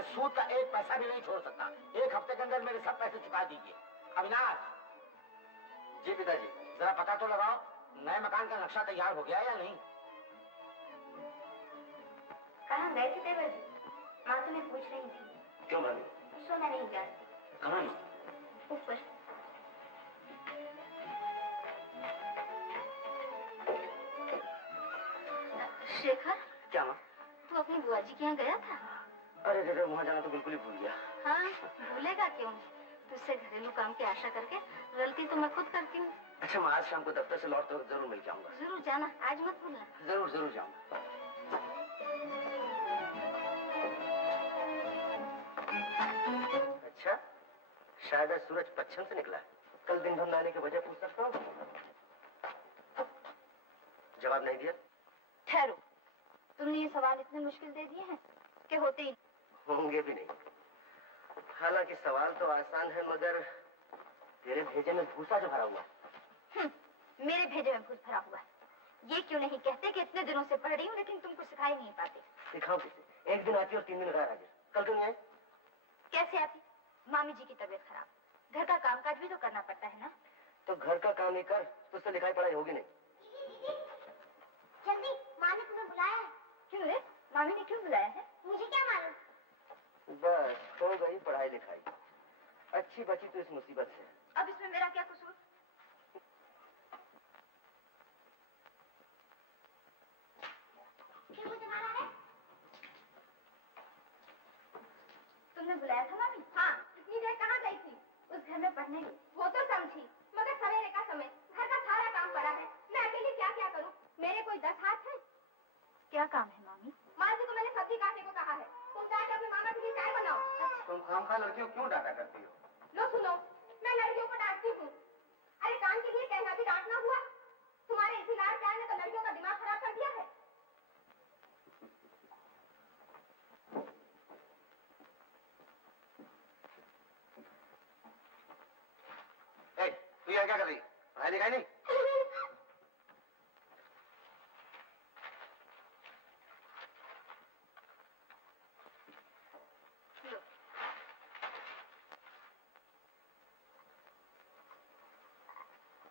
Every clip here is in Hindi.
मैं सूद का एक पैसा भी नहीं छोड़ सकता। 1 हफ्ते के अंदर मेरे सब पैसे चुका दीजिए। अविनाश। जी पिताजी। जरा पता तो लगाओ नए मकान का नक्शा तैयार हो गया या नहीं। कहाँ गए थे देवर जी? माँ तुम्हें पूछ रही थी। क्यों भाभी? सो मैं नहीं जानती। कहाँ? ऊपर। शेखर। क्या माँ? तू अपनी बुआ जी के यहाँ गया था? अरे रे वहाँ जाना तो बिल्कुल ही भूल गया। हाँ भूलेगा क्यों? तुझसे घरेलू काम की आशा करके गलती तो मैं खुद करती हूँ। अच्छा मैं आज शाम को दफ्तर से लौट तो जरूर मिल के आऊंगा। जरूर जाना, आज मत भूलना। जरूर जरूर जाऊंगा। अच्छा शायद आज सूरज पश्चिम से निकला है। कल दिन भर नहाने की वजह पूछ सकता हूँ? जवाब नहीं दिया? ठहरो, तुमने ये सवाल इतने मुश्किल दे दिए हैं कि होते ही होंगे भी नहीं। हालांकि सवाल तो आसान है मगर तेरे भेजे में भूसा जो भरा हुआ है। मेरे भेजे में भूस भरा हुआ है। ये क्यों नहीं कहते कि इतने दिनों से पढ़ रही हूँ लेकिन तुम कुछ सिखा ही नहीं पाते। सिखाओ किसे? एक दिन आती और 3 दिन घर आ गया। कल क्यों नहीं आई? कैसे आती? मामी जी की तबीयत खराब, घर का कामकाज भी तो करना पड़ता है ना। तो घर का काम ही कर, तुझसे लिखाई पढ़ाई होगी नहीं। जल्दी, माँ ने तुम्हें बुलाया है। क्यों रे? मामी ने क्यों बुलाया है? मुझे क्या मालूम। बस हो गई पढ़ाई लिखाई, अच्छी बची तो इस मुसीबत से। अब इसमें मेरा क्या कसूर? क्यों मुझे मारा है? तुमने बुलाया था मामी? हाँ, इतनी देर कहाँ गई थी? उस घर में पढ़ने गई। वो तो समझी, मगर सवेरे का समय, घर का सारा काम पड़ा है, मैं अकेले क्या क्या करूँ? मेरे कोई 10 हाथ है। क्या काम है मामी? माँ जी को मैंने सब्जी काटने को कहा है, तुम जाके अपने मामा के लिए चाय बनाओ। अच्छा। तुम खामखा लड़कियों क्यों डांटा करती हो? लो सुनो, मैं लड़कियों को डांटती हूँ। अरे काम के लिए कहना भी डांटना हुआ? तुम्हारे इसी लाड़ प्यार ने तो लड़कियों का दिमाग खराब कर दिया है। तू यहाँ क्या कर रही है? पढ़ाई लिखाई नहीं?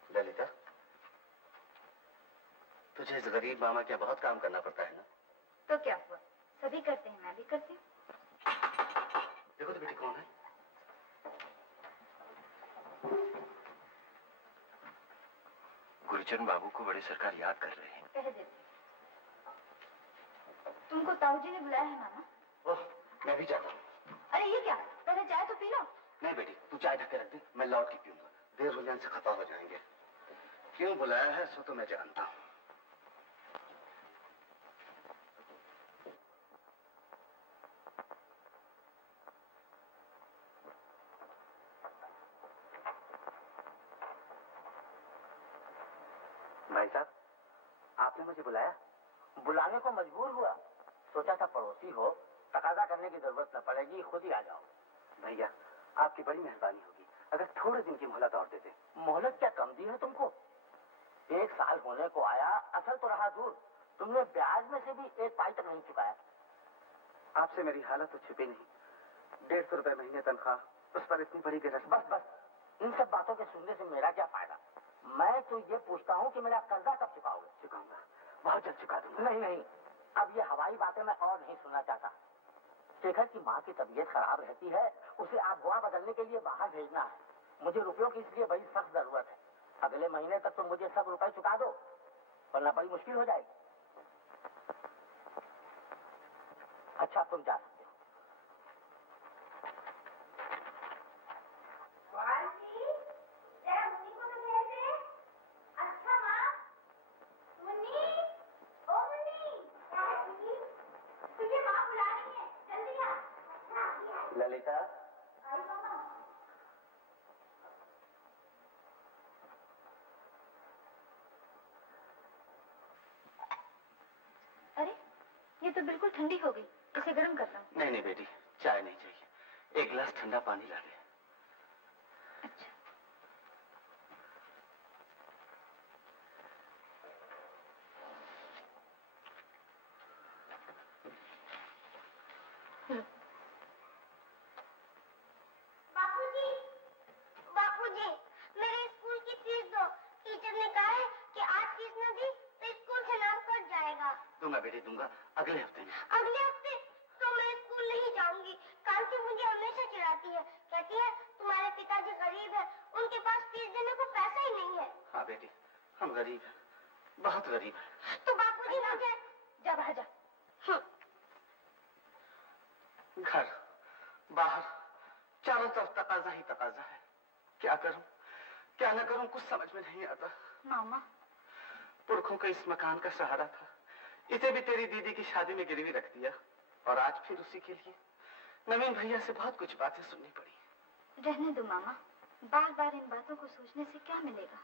ललिता, तुझे इस गरीब मामा क्या बहुत काम करना पड़ता है ना? तो क्या हुआ, सभी करते हैं, मैं भी करती हूँ। देखो तो बेटी कौन है? गुरुचरण बाबू को बड़े सरकार याद कर रहे हैं। कह देते। तुमको ताऊजी ने बुलाया है मामा? ओह, मैं भी जाता हूँ। अरे ये क्या, पहले चाय तो पी लो। नहीं बेटी, तू चाय ढक के रख दे, मैं लौट के पीऊंगा। देर हो जाने से खपा हो जाएंगे। क्यों बुलाया है सो तो मैं जानता हूँ। भाई साहब, आपने मुझे बुलाया? बुलाने को मजबूर हुआ, सोचा था पड़ोसी हो, तकाजा करने की जरूरत न पड़ेगी, खुद ही आ जाओ। भैया, आपकी बड़ी मेहरबानी होगी अगर थोड़े दिन की मोहलत और दे दे। मोहलत क्या कम दी है तुमको? 1 साल होने को आया, असल तो रहा दूर, तुमने ब्याज में से भी 1 पाई तक नहीं चुकाया। आपसे मेरी हालत तो छिपी नहीं। 150 रुपए महीने तनख्वाह, उस पर इतनी बड़ी गिरफ्त। बस बस, इन सब बातों के सुनने से मेरा क्या फायदा? मैं तो ये पूछता हूँ कि मेरा कर्जा कब चुकाओगे? चुकाऊंगा, बहुत जल्द चुका दूंगा। नहीं नहीं, अब ये हवाई बातें मैं और नहीं सुनना चाहता। शेखर की माँ की तबीयत खराब रहती है, उसे आप गोवा बदलने के लिए बाहर भेजना है। मुझे रुपयों की इसलिए बड़ी सख्त जरूरत है। अगले महीने तक तुम मुझे सब रुपए चुका दो, वरना बड़ी मुश्किल हो जाएगी। अच्छा, तुम जा सकते हो। अच्छा माँ, मुन्नी, ओ मुन्नी, क्या है मुन्नी? तुझे माँ बुला रही है, जल्दी आ। ललिता, आई मामा। अरे, ये तो बिल्कुल ठंडी हो गई, इसे गर्म करता हूँ। नहीं नहीं बेटी, चाय नहीं चाहिए, 1 गिलास ठंडा पानी ला दे। अच्छा। दूंगा बेटे दूंगा, अगले हफ्ते में। अगले हफ्ते? तो मैं स्कूल नहीं जाऊंगी। कांति मुझे हमेशा चिढ़ाती है, कहती है तुम्हारे पिताजी गरीब है, उनके पास फीस देने को पैसा ही नहीं है। हाँ बेटी, हम गरीब हैं, बहुत गरीब हैं। तो बापूजी मुझे जा बाहर जा। घर बाहर चारों तरफ तकाजा ही तकाजा है। क्या करूं क्या न करूं कुछ समझ में नहीं आता। मामा, पुरखों का इस मकान का सहारा था, इसे भी तेरी दीदी की शादी में गिरवी रख दिया, और आज फिर उसी के लिए नवीन भैया से बहुत कुछ बातें सुननी पड़ी। रहने दो मामा, बार बार इन बातों को सोचने से क्या मिलेगा?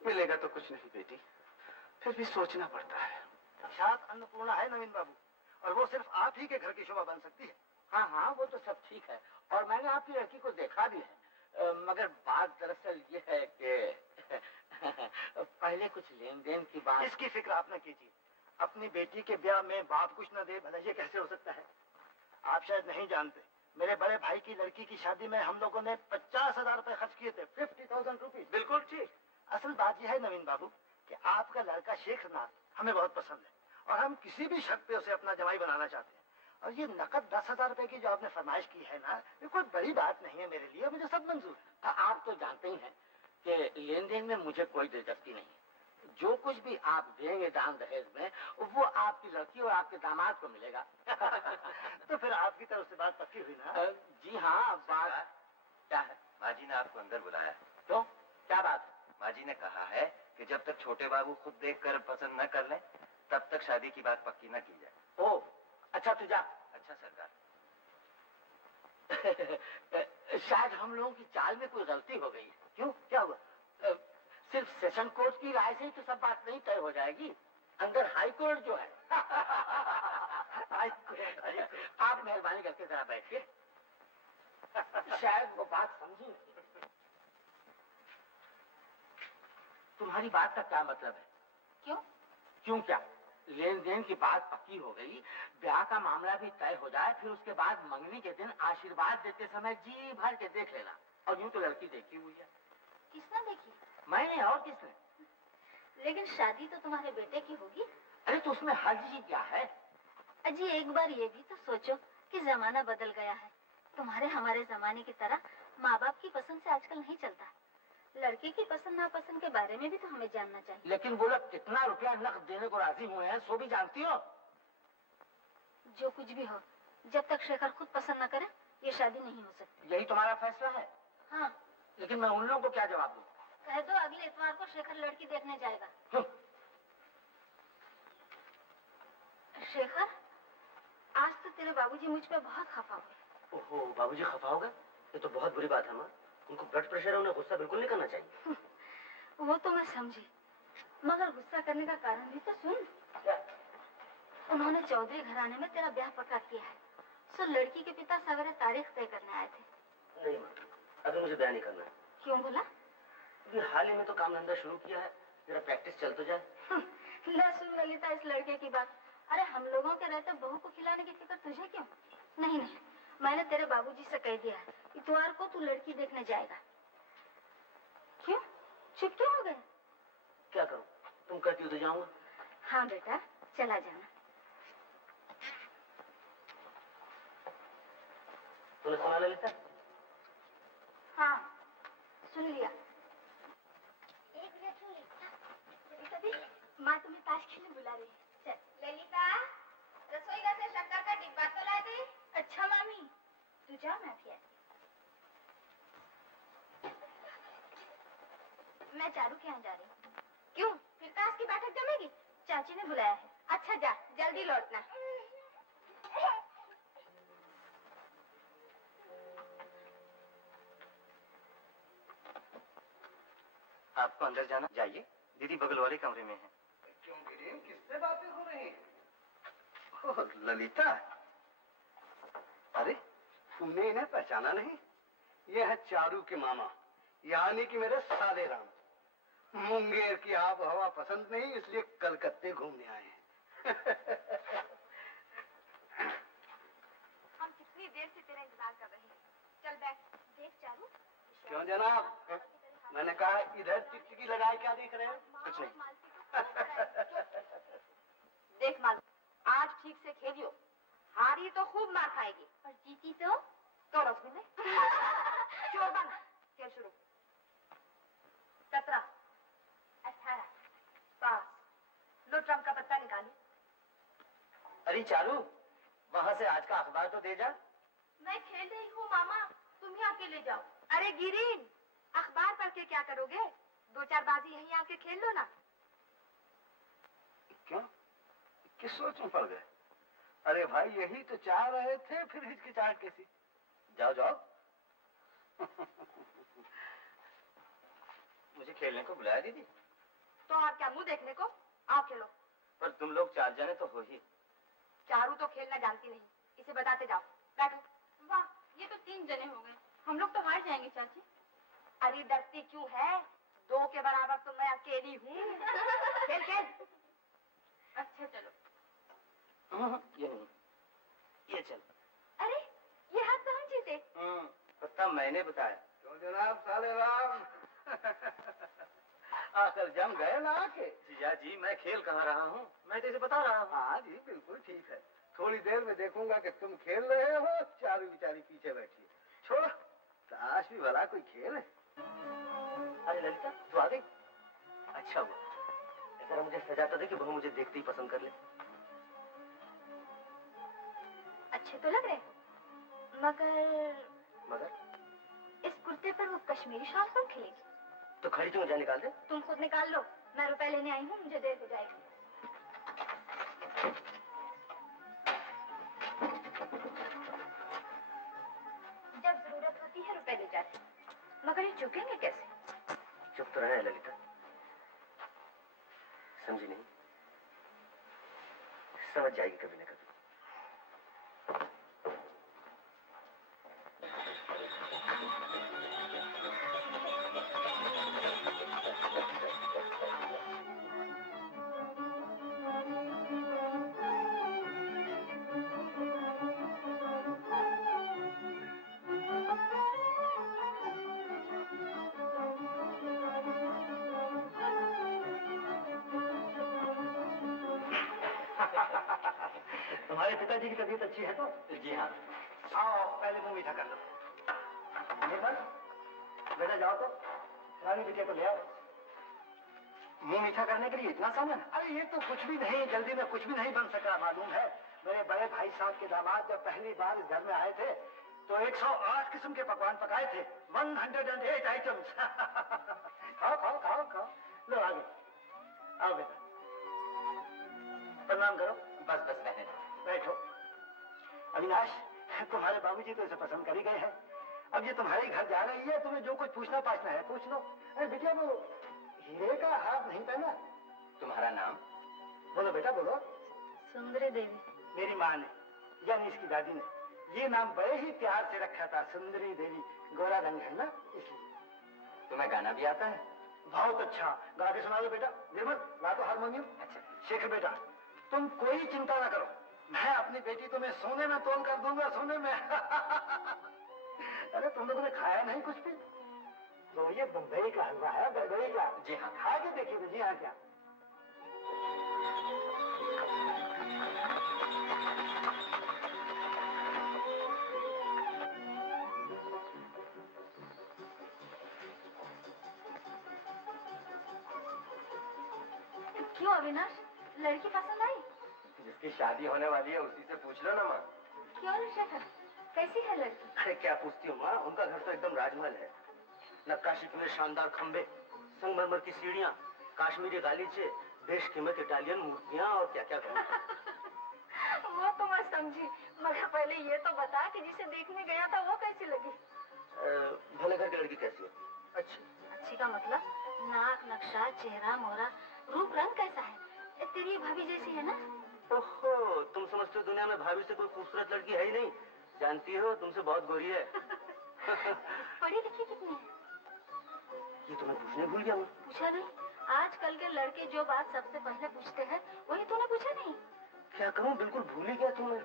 मिलेगा तो कुछ नहीं बेटी, फिर भी सोचना पड़ता है। साक्षात अन्नपूर्णा है नवीन बाबू, और वो सिर्फ आप ही के घर की शोभा बन सकती है। हाँ हाँ, वो तो सब ठीक है, और मैंने आपकी लड़की को देखा भी है, मगर बात दरअसल ये है कि पहले कुछ लेन देन की बात। इसकी फिक्र आप न कीजिए। अपनी बेटी के ब्याह में बाप कुछ न दे, भला ये कैसे हो सकता है? आप शायद नहीं जानते, मेरे बड़े भाई की लड़की की शादी में हम लोगों ने 50,000 रुपए खर्च किए थे। 50,000 रुपीज। बिल्कुल ठीक। असल बात यह है नवीन बाबू कि आपका लड़का शेखनाथ हमें बहुत पसंद है, और हम किसी भी शर्त पे उसे अपना जमाई बनाना चाहते हैं। और ये नकद 10,000 रुपए की जो आपने फरमाइश की है ना, ये कोई बड़ी बात नहीं है मेरे लिए, मुझे सब मंजूर है। आप तो जानते ही हैं कि लेन देन में मुझे कोई दिलचस्पी नहीं है। जो कुछ भी आप देंगे दान दहेज में, वो आपकी लड़की और आपके दामाद को मिलेगा। तो फिर आपकी तरफ से बात पक्की हुई ना? जी हाँ। बात क्या है? माँ जी ने आपको अंदर बुलाया। तो क्या बात? माँ जी ने कहा है कि जब तक छोटे बाबू खुद देखकर पसंद न कर लें, तब तक शादी की बात पक्की न की जाए। ओ अच्छा, तो जा। अच्छा सरकार। शायद हम लोगों की चाल में कोई गलती हो गई। क्यों, क्या हुआ? सिर्फ सेशन कोर्ट की राय से ही तो सब बात नहीं तय हो जाएगी, अंदर हाई कोर्ट जो है। High court. आप मेहरबानी करके जरा बैठिए, शायद वो बात समझी नहीं। तुम्हारी बात का क्या मतलब है? क्यों? क्यों क्या? लेन देन की बात पक्की हो गई, ब्याह का मामला भी तय हो जाए, फिर उसके बाद मंगनी के दिन आशीर्वाद देते समय जी भर के देख लेना। और यूं तो लड़की देखी हुई है। किसने देखी? मैंने, और किसने? लेकिन शादी तो तुम्हारे बेटे की होगी। अरे तो उसमें हर्ज ही क्या है? अजी एक बार ये भी तो सोचो कि जमाना बदल गया है। तुम्हारे हमारे जमाने की तरह माँ बाप की पसंद से आजकल नहीं चलता। लड़के की पसंद नापसंद के बारे में भी तो हमें जानना चाहिए। लेकिन वो लोग कितना रुपया नकद देने को राजी हुए हैं, सो भी जानती हो? जो कुछ भी हो, जब तक शेखर खुद पसंद न करे, ये शादी नहीं हो सकती। यही तुम्हारा फैसला है? हाँ। लेकिन मैं उन लोगों को क्या जवाब दूं? कह दो अगले इतवार को शेखर लड़की देखने जाएगा। शेखर, आज तो तेरे बाबूजी मुझ पे बहुत खफा हुए। ओहो, बाबूजी खफा हो गए? ये तो बहुत बुरी बात है माँ। उनको ब्लड प्रेशर है, उन्हें गुस्सा बिल्कुल नहीं करना चाहिए। वो तो मैं समझी, मगर गुस्सा करने का कारण भी तो सुन। क्या? उन्होंने चौधरी घराने में तेरा ब्याह पक्का किया है, सो लड़की के पिता सवेरे तारीख तय करने आए थे। नहीं माँ, अभी मुझे ब्याह नहीं करना है। क्यों बोला? अभी हाल ही में तो काम धंधा शुरू किया है, जरा प्रैक्टिस चल तो जाए। ले सुन ललिता इस लड़के की बात। अरे हम लोगों के रहते बहू को खिलाने की फिक्र तुझे क्यों? नहीं नहीं, मैंने तेरे बाबूजी से कह दिया है, इतवार को तू लड़की देखने जाएगा। क्यों चुप क्यों हो गए? क्या करूं, तुम कहती हो तो जाऊंगा। हाँ बेटा, चला जाना। तूने सुना ललिता? हाँ सुन लिया। एक मिनट सुन ललिता, माँ तुम्हें ताश खेलने बुला रही है। चल। ललिता, रसोई घर से शक्कर का डिब्बा तो ला दे। अच्छा मामी, तू जा, मैं भी आती। मैं चारू के यहाँ जा रही हूँ। क्यों? फिर ताश की बैठक जमेगी? चाची ने बुलाया है। अच्छा जा, जल्दी लौटना। आपको अंदर जाना, जाइए, दीदी बगल वाले कमरे में है। क्यों गिरीन, किससे बातें हो रही हैं? ओह ललिता, अरे तूने इन्हें पहचाना नहीं? ये है चारू के मामा, यानी कि मेरे साले राम। मुंगेर की आब हवा पसंद नहीं, इसलिए कलकत्ते घूमने आए हैं। हम कितनी देर से तेरा इंतजार कर रहे हैं। चल बैठ, देख चारू। क्यों जनाब, मैंने कहा इधर टिकटिकी लगाए क्या देख रहे हो? कुछ नहीं। देख मालूम, आज ठीक से खेलियो, हारी तो खूब मार खाएगी और जीती तो रसगुल्ले। चोर बन, खेल शुरू। 17, 18, पास। लो ट्रम्प का पत्ता निकालिए। अरे चारू, वहाँ से आज का अखबार तो दे जा। मैं खेल रही हूँ मामा, तुम ही आके ले जाओ। अरे गिरीन, अखबार पढ़ के क्या करोगे? 2-4 बाजी यहीं आके खेल लो ना। क्यों? किस सोच में पड़ गए? अरे भाई यही तो चाह रहे थे, फिर हिचकिचाहट कैसी? जाओ जाओ। मुझे खेलने को बुलाया दीदी। तो और क्या मुंह देखने को? आओ खेलो। पर तुम लोग 4 जने तो हो ही। चारू तो खेलना जानती नहीं, इसे बताते जाओ। बैठो। वाह, ये तो 3 जने हो गए, हम लोग तो हार जाएंगे चाची। अरे डरती क्यों है? 2 के बराबर तो मैं अकेली हूँ। खेल खेल। अच्छा चलो। ये नहीं, ये चल। अरे ये हाथ तो हम जीते। पत्ता मैंने बताया। क्यों जनाब साले राम? आखिर जम गए ना आके। जीजा जी, मैं खेल कहाँ रहा हूँ, मैं तो इसे बता रहा हूँ। हाँ जी बिल्कुल ठीक है। थोड़ी देर में देखूंगा कि तुम खेल रहे हो, चारू बेचारी पीछे बैठी है। छोड़ो, ताश भी भला कोई खेल है। अरे ललिता, तू आ गई? अच्छा हुआ, ऐसा मुझे सजा तो दे कि बहू मुझे देखते ही पसंद कर ले। अच्छे तो लग रहे, मगर इस कुर्ते पर वो कश्मीरी शॉल कौन खिलेगी? तो खड़ी क्यों जा, निकाल दे। तुम खुद निकाल लो, मैं रुपए लेने आई हूँ, मुझे देर हो जाएगी। जब जरूरत होती है रुपए ले जाती, मगर ये चुकेंगे कैसे? चुप तो रहे ललिता, समझी नहीं? समझ जाएगी कभी ना कभी। तुम्हारे पिताजी की तबीयत अच्छी है तो? जी हाँ। आओ पहले मुंह मीठा कर लो। बेटा जाओ तो रानी बिटिया को ले आओ। मुंह मीठा करने के लिए इतना सामान? अरे ये तो कुछ भी नहीं, जल्दी में कुछ भी नहीं बन सका। मालूम है, मेरे बड़े भाई साहब के दामाद जब पहली बार इस घर में आए थे तो 108 किस्म के पकवान पकाए थे। 108 आइटम्स। खाओ खाओ खाओ खाओ। लो आगे आओ बेटा, प्रणाम करो। बस बस रहने दो। बैठो। अविनाश, तुम्हारे बाबूजी तो इसे पसंद कर ही गए हैं। अब ये तुम्हारे घर जा रही है, तुम्हें जो कुछ पूछना पाछना है पूछ लो। अरे बिटिया वो हीरे का हार नहीं पहना? तुम्हारा नाम? बोलो बेटा बोलो। सुंदरी देवी। मेरी माँ ने, यानी इसकी दादी ने, ये नाम बड़े ही प्यार से रखा था, सुंदरी देवी। गोरा रंग है ना इसलिए। तुम्हें गाना भी आता है? बहुत अच्छा, गा के सुना दो बेटा। निर्मल ला तो हारमोनियम। अच्छा। शेखर बेटा, तुम कोई चिंता ना करो, मैं अपनी बेटी तुम्हें सोने में तोल कर दूंगा, सोने में। अरे तुम लोगों ने खाया नहीं कुछ भी? तो ये बम्बई का हलवा है, बम्बई का। जी हाँ। खा के देखिए तो। जी हाँ क्या? क्यों अविनाश, लड़की पसंद आई? जिसकी शादी होने वाली है उसी से पूछ लो ना माँ। क्यों शेखर, कैसी है लड़की? अरे क्या पूछती हो माँ, उनका घर तो एकदम राजमहल है। नक्काशी में शानदार खंबे, संगमरमर की सीढ़ियाँ, कश्मीरी गालीचे, बेशकीमत इटालियन मूर्तियाँ और क्या क्या वो तो मैं समझी, मगर पहले ये तो बता कि जिसे देखने गया था वो कैसी लगी? भले घर की लड़की कैसी है? अच्छी का मतलब नाक, नक्शा, चेहरा, मोहरा, रूप रंग कैसा है? तेरी भाभी जैसी है ना? ओहो, तुम समझते हो दुनिया में भाभी से कोई खूबसूरत लड़की है ही नहीं। जानती हो तुमसे बहुत गोरी है। पढ़ी लिखी कितनी है? ये तुम्हें पूछने भूल गया मैं। पूछा नहीं? आजकल के लड़के जो बात सबसे पहले पूछते हैं वही तूने पूछा नहीं। क्या करूं, बिल्कुल भूल ही गया तुम्हें।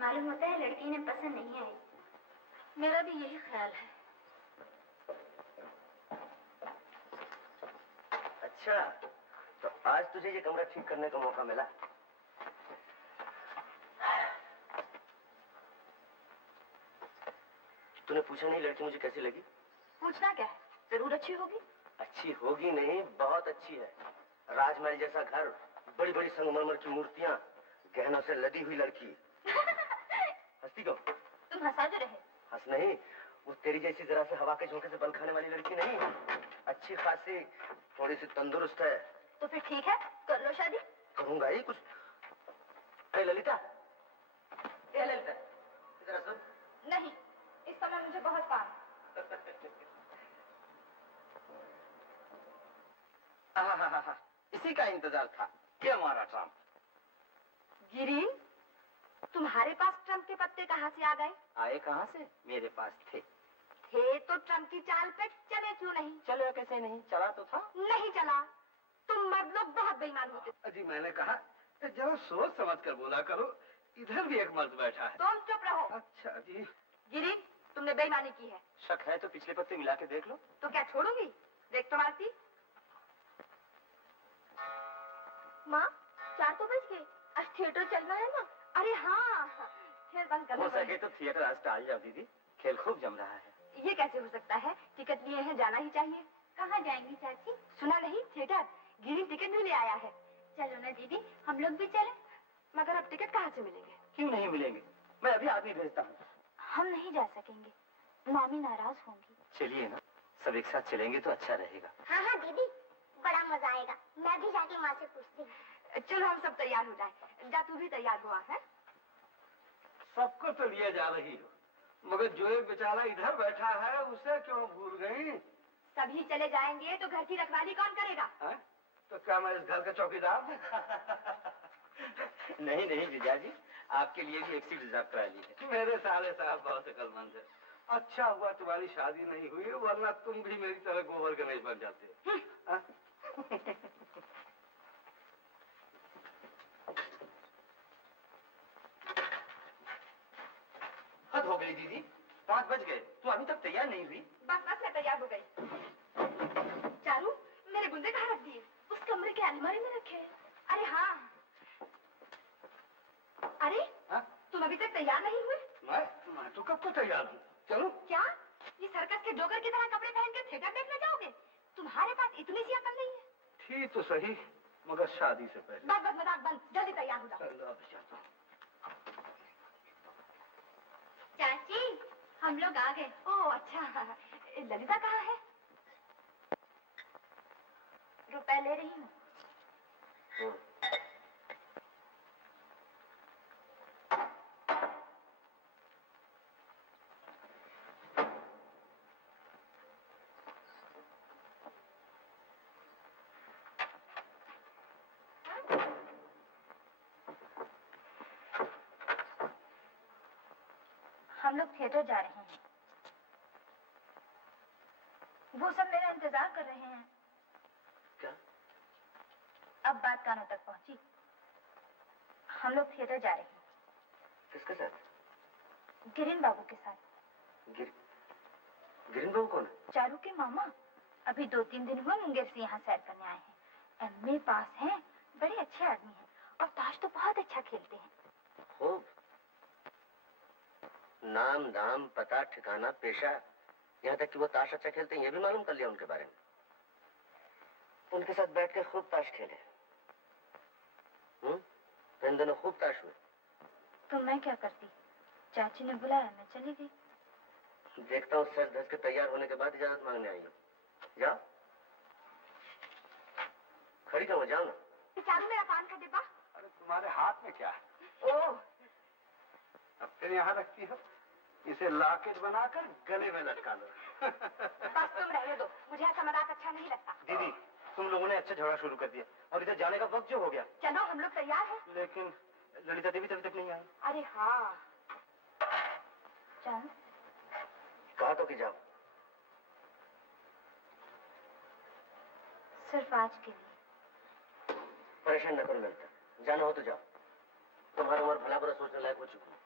मालूम होता है लड़की इन्हें पसंद नहीं आई। मेरा भी यही ख्याल है। अच्छा, तो आज आज तुझे ये कमरा ठीक करने का मौका मिला। तूने पूछा नहीं लड़की मुझे कैसी लगी? पूछना क्या है, जरूर अच्छी होगी। अच्छी होगी नहीं, बहुत अच्छी है। राजमहल जैसा घर, बड़ी बड़ी संगमरमर की मूर्तियां, गहनों से लदी हुई लड़की। हंसती क्यों? तुम हंसा जो रहे। हंस नहीं, वो तेरी जैसी जरा से हवा के झोंके से बल खाने वाली लड़की नहीं, अच्छी खासी, थोड़ी सी तंदुरुस्त है। तो फिर ठीक है, कर लो शादी। करूंगा ही कुछ। अरे ललिता, ए ललिता, जरा सुन। नहीं, इस समय मुझे बहुत काम है। इसी का इंतजार था। ये हमारा ट्रम्प। गिरीन, तुम्हारे पास ट्रम्प के पत्ते कहाँ से आ गए? आए कहाँ से? मेरे पास थे। थे तो ट्रम्प की चाल पे चले क्यों नहीं? चलो कैसे नहीं, चला तो था। नहीं चला। तुम मर्द लोग बहुत बेईमान होते। अजी मैंने कहा जरा सोच समझ कर बोला करो, इधर भी एक मर्द बैठा है। तुम चुप रहो। अच्छा जी। गिरीन, तुमने बेईमानी की है। शक है तो पिछले पत्ते मिला के देख लो। तो क्या छोड़ूंगी? देख तो मारती। माँ, 4 तो बज गए। आज थिएटर चलना है ना। अरे हाँ, खेल बंद कर। हो सके तो थिएटर आज टाल जाओ दीदी, खेल खूब जम रहा है। ये कैसे हो सकता है? टिकट लिए हैं, जाना ही चाहिए। कहाँ जाएंगी चाची? सुना नहीं, थिएटर। गिरीन टिकट भी ले आया है। चलो ना दीदी, हम लोग भी चलें। मगर अब टिकट कहाँ से मिलेंगे? क्यों नहीं मिलेंगे? मैं अभी आदमी भेजता हूँ। हम नहीं जा सकेंगे, मामी नाराज होंगी। चलिए ना, सब एक साथ चलेंगे तो अच्छा रहेगा। हाँ हाँ दीदी, बड़ा मजा आएगा। मैं भी जाके माँ से पूछती हूँ। चलो हम सब तैयार हो जाए। जा, तू भी तैयार हुआ है? सबको तो लिए जा रही हो, मगर जो एक बेचारा इधर बैठा है उसे क्यों भूल गई? सभी चले जाएंगे तो घर की रखवाली कौन करेगा? है? तो क्या मैं इस घर का चौकीदार हूँ? नहीं नहीं जीजा जी, आपके लिए भी एक सीट रिजर्व करा ली है। मेरे साले साहब बहुत अकलमंद है। अच्छा हुआ तुम्हारी शादी नहीं हुई, वरना तुम भी मेरी तरह गोबर गणेश बन जाते। हद हो गई दीदी, 5 बज गए, तू अभी तक तैयार नहीं हुई। बस बस, मैं तैयार हो गई। चारू, मेरे गुंजे कहाँ रख दिए? उस कमरे के अलमारी में रखे हैं। अरे हाँ। अरे हाँ? तुम अभी तक तैयार नहीं हुए? मैं तो कब को तैयार हूँ। चलो। क्या ये सर्कस के जोकर की तरह कपड़े पहन के थिएटर देखने जाओगे? तुम्हारे पास इतनी सी अकल नहीं है? थी तो सही, मगर शादी से पहले। बस बस, मजाक बंद, जल्दी तैयार हो जाओ। अब जाता हूँ। चाची, हम लोग आ गए। ओह अच्छा, ललिता कहाँ है? रुपए ले रही हूँ। हम लोग थिएटर जा रहे हैं। वो सब मेरा इंतजार कर रहे हैं। क्या? अब बात कानों तक पहुंची। हम लोग थिएटर जा रहे हैं। किसके साथ? गिरीन बाबू के साथ। गिरीन बाबू कौन है? चारू के मामा। अभी 2-3 दिन हुए मुंगेर से यहाँ सैर करने आए हैं। एमए पास हैं, बड़े अच्छे आदमी हैं और ताश तो बहुत अच्छा खेलते हैं। खूब। नाम दाम पता ठिकाना पेशा, यहाँ तक कि वो ताश अच्छा खेलते हैं ये भी मालूम कर लिया उनके बारे में। उनके साथ बैठ के खूब ताश खेले। इन दोनों खूब ताश हुए। तो मैं क्या करती? चाची ने बुलाया, मैं चली गई। देखता हूँ सर धस के तैयार होने के बाद इजाजत मांगने आई हो। जाओ। खड़ी क्यों हो, जाओ ना। चारू, मेरा पान का डिब्बा। अरे तुम्हारे हाथ में क्या है? ओह, अब फिर यहाँ रखती हो? इसे लॉकेट बनाकर गले में लटका लो। बस तुम रहने दो, मुझे ऐसा मजाक अच्छा नहीं लगता। दीदी, तुम लोगों ने अच्छा झगड़ा शुरू कर दिया और इधर जाने का वक्त जो हो गया। चलो, हम लोग तैयार हैं। लेकिन ललिता देवी अभी तक नहीं आई। अरे हाँ। चल। कहा तो कि जाओ। सिर्फ आज के लिए। परेशान न करो ललिता, जाना हो तो जाओ। तुम्हारा उम्र भला बुरा सोचने लायक हो चुकी है।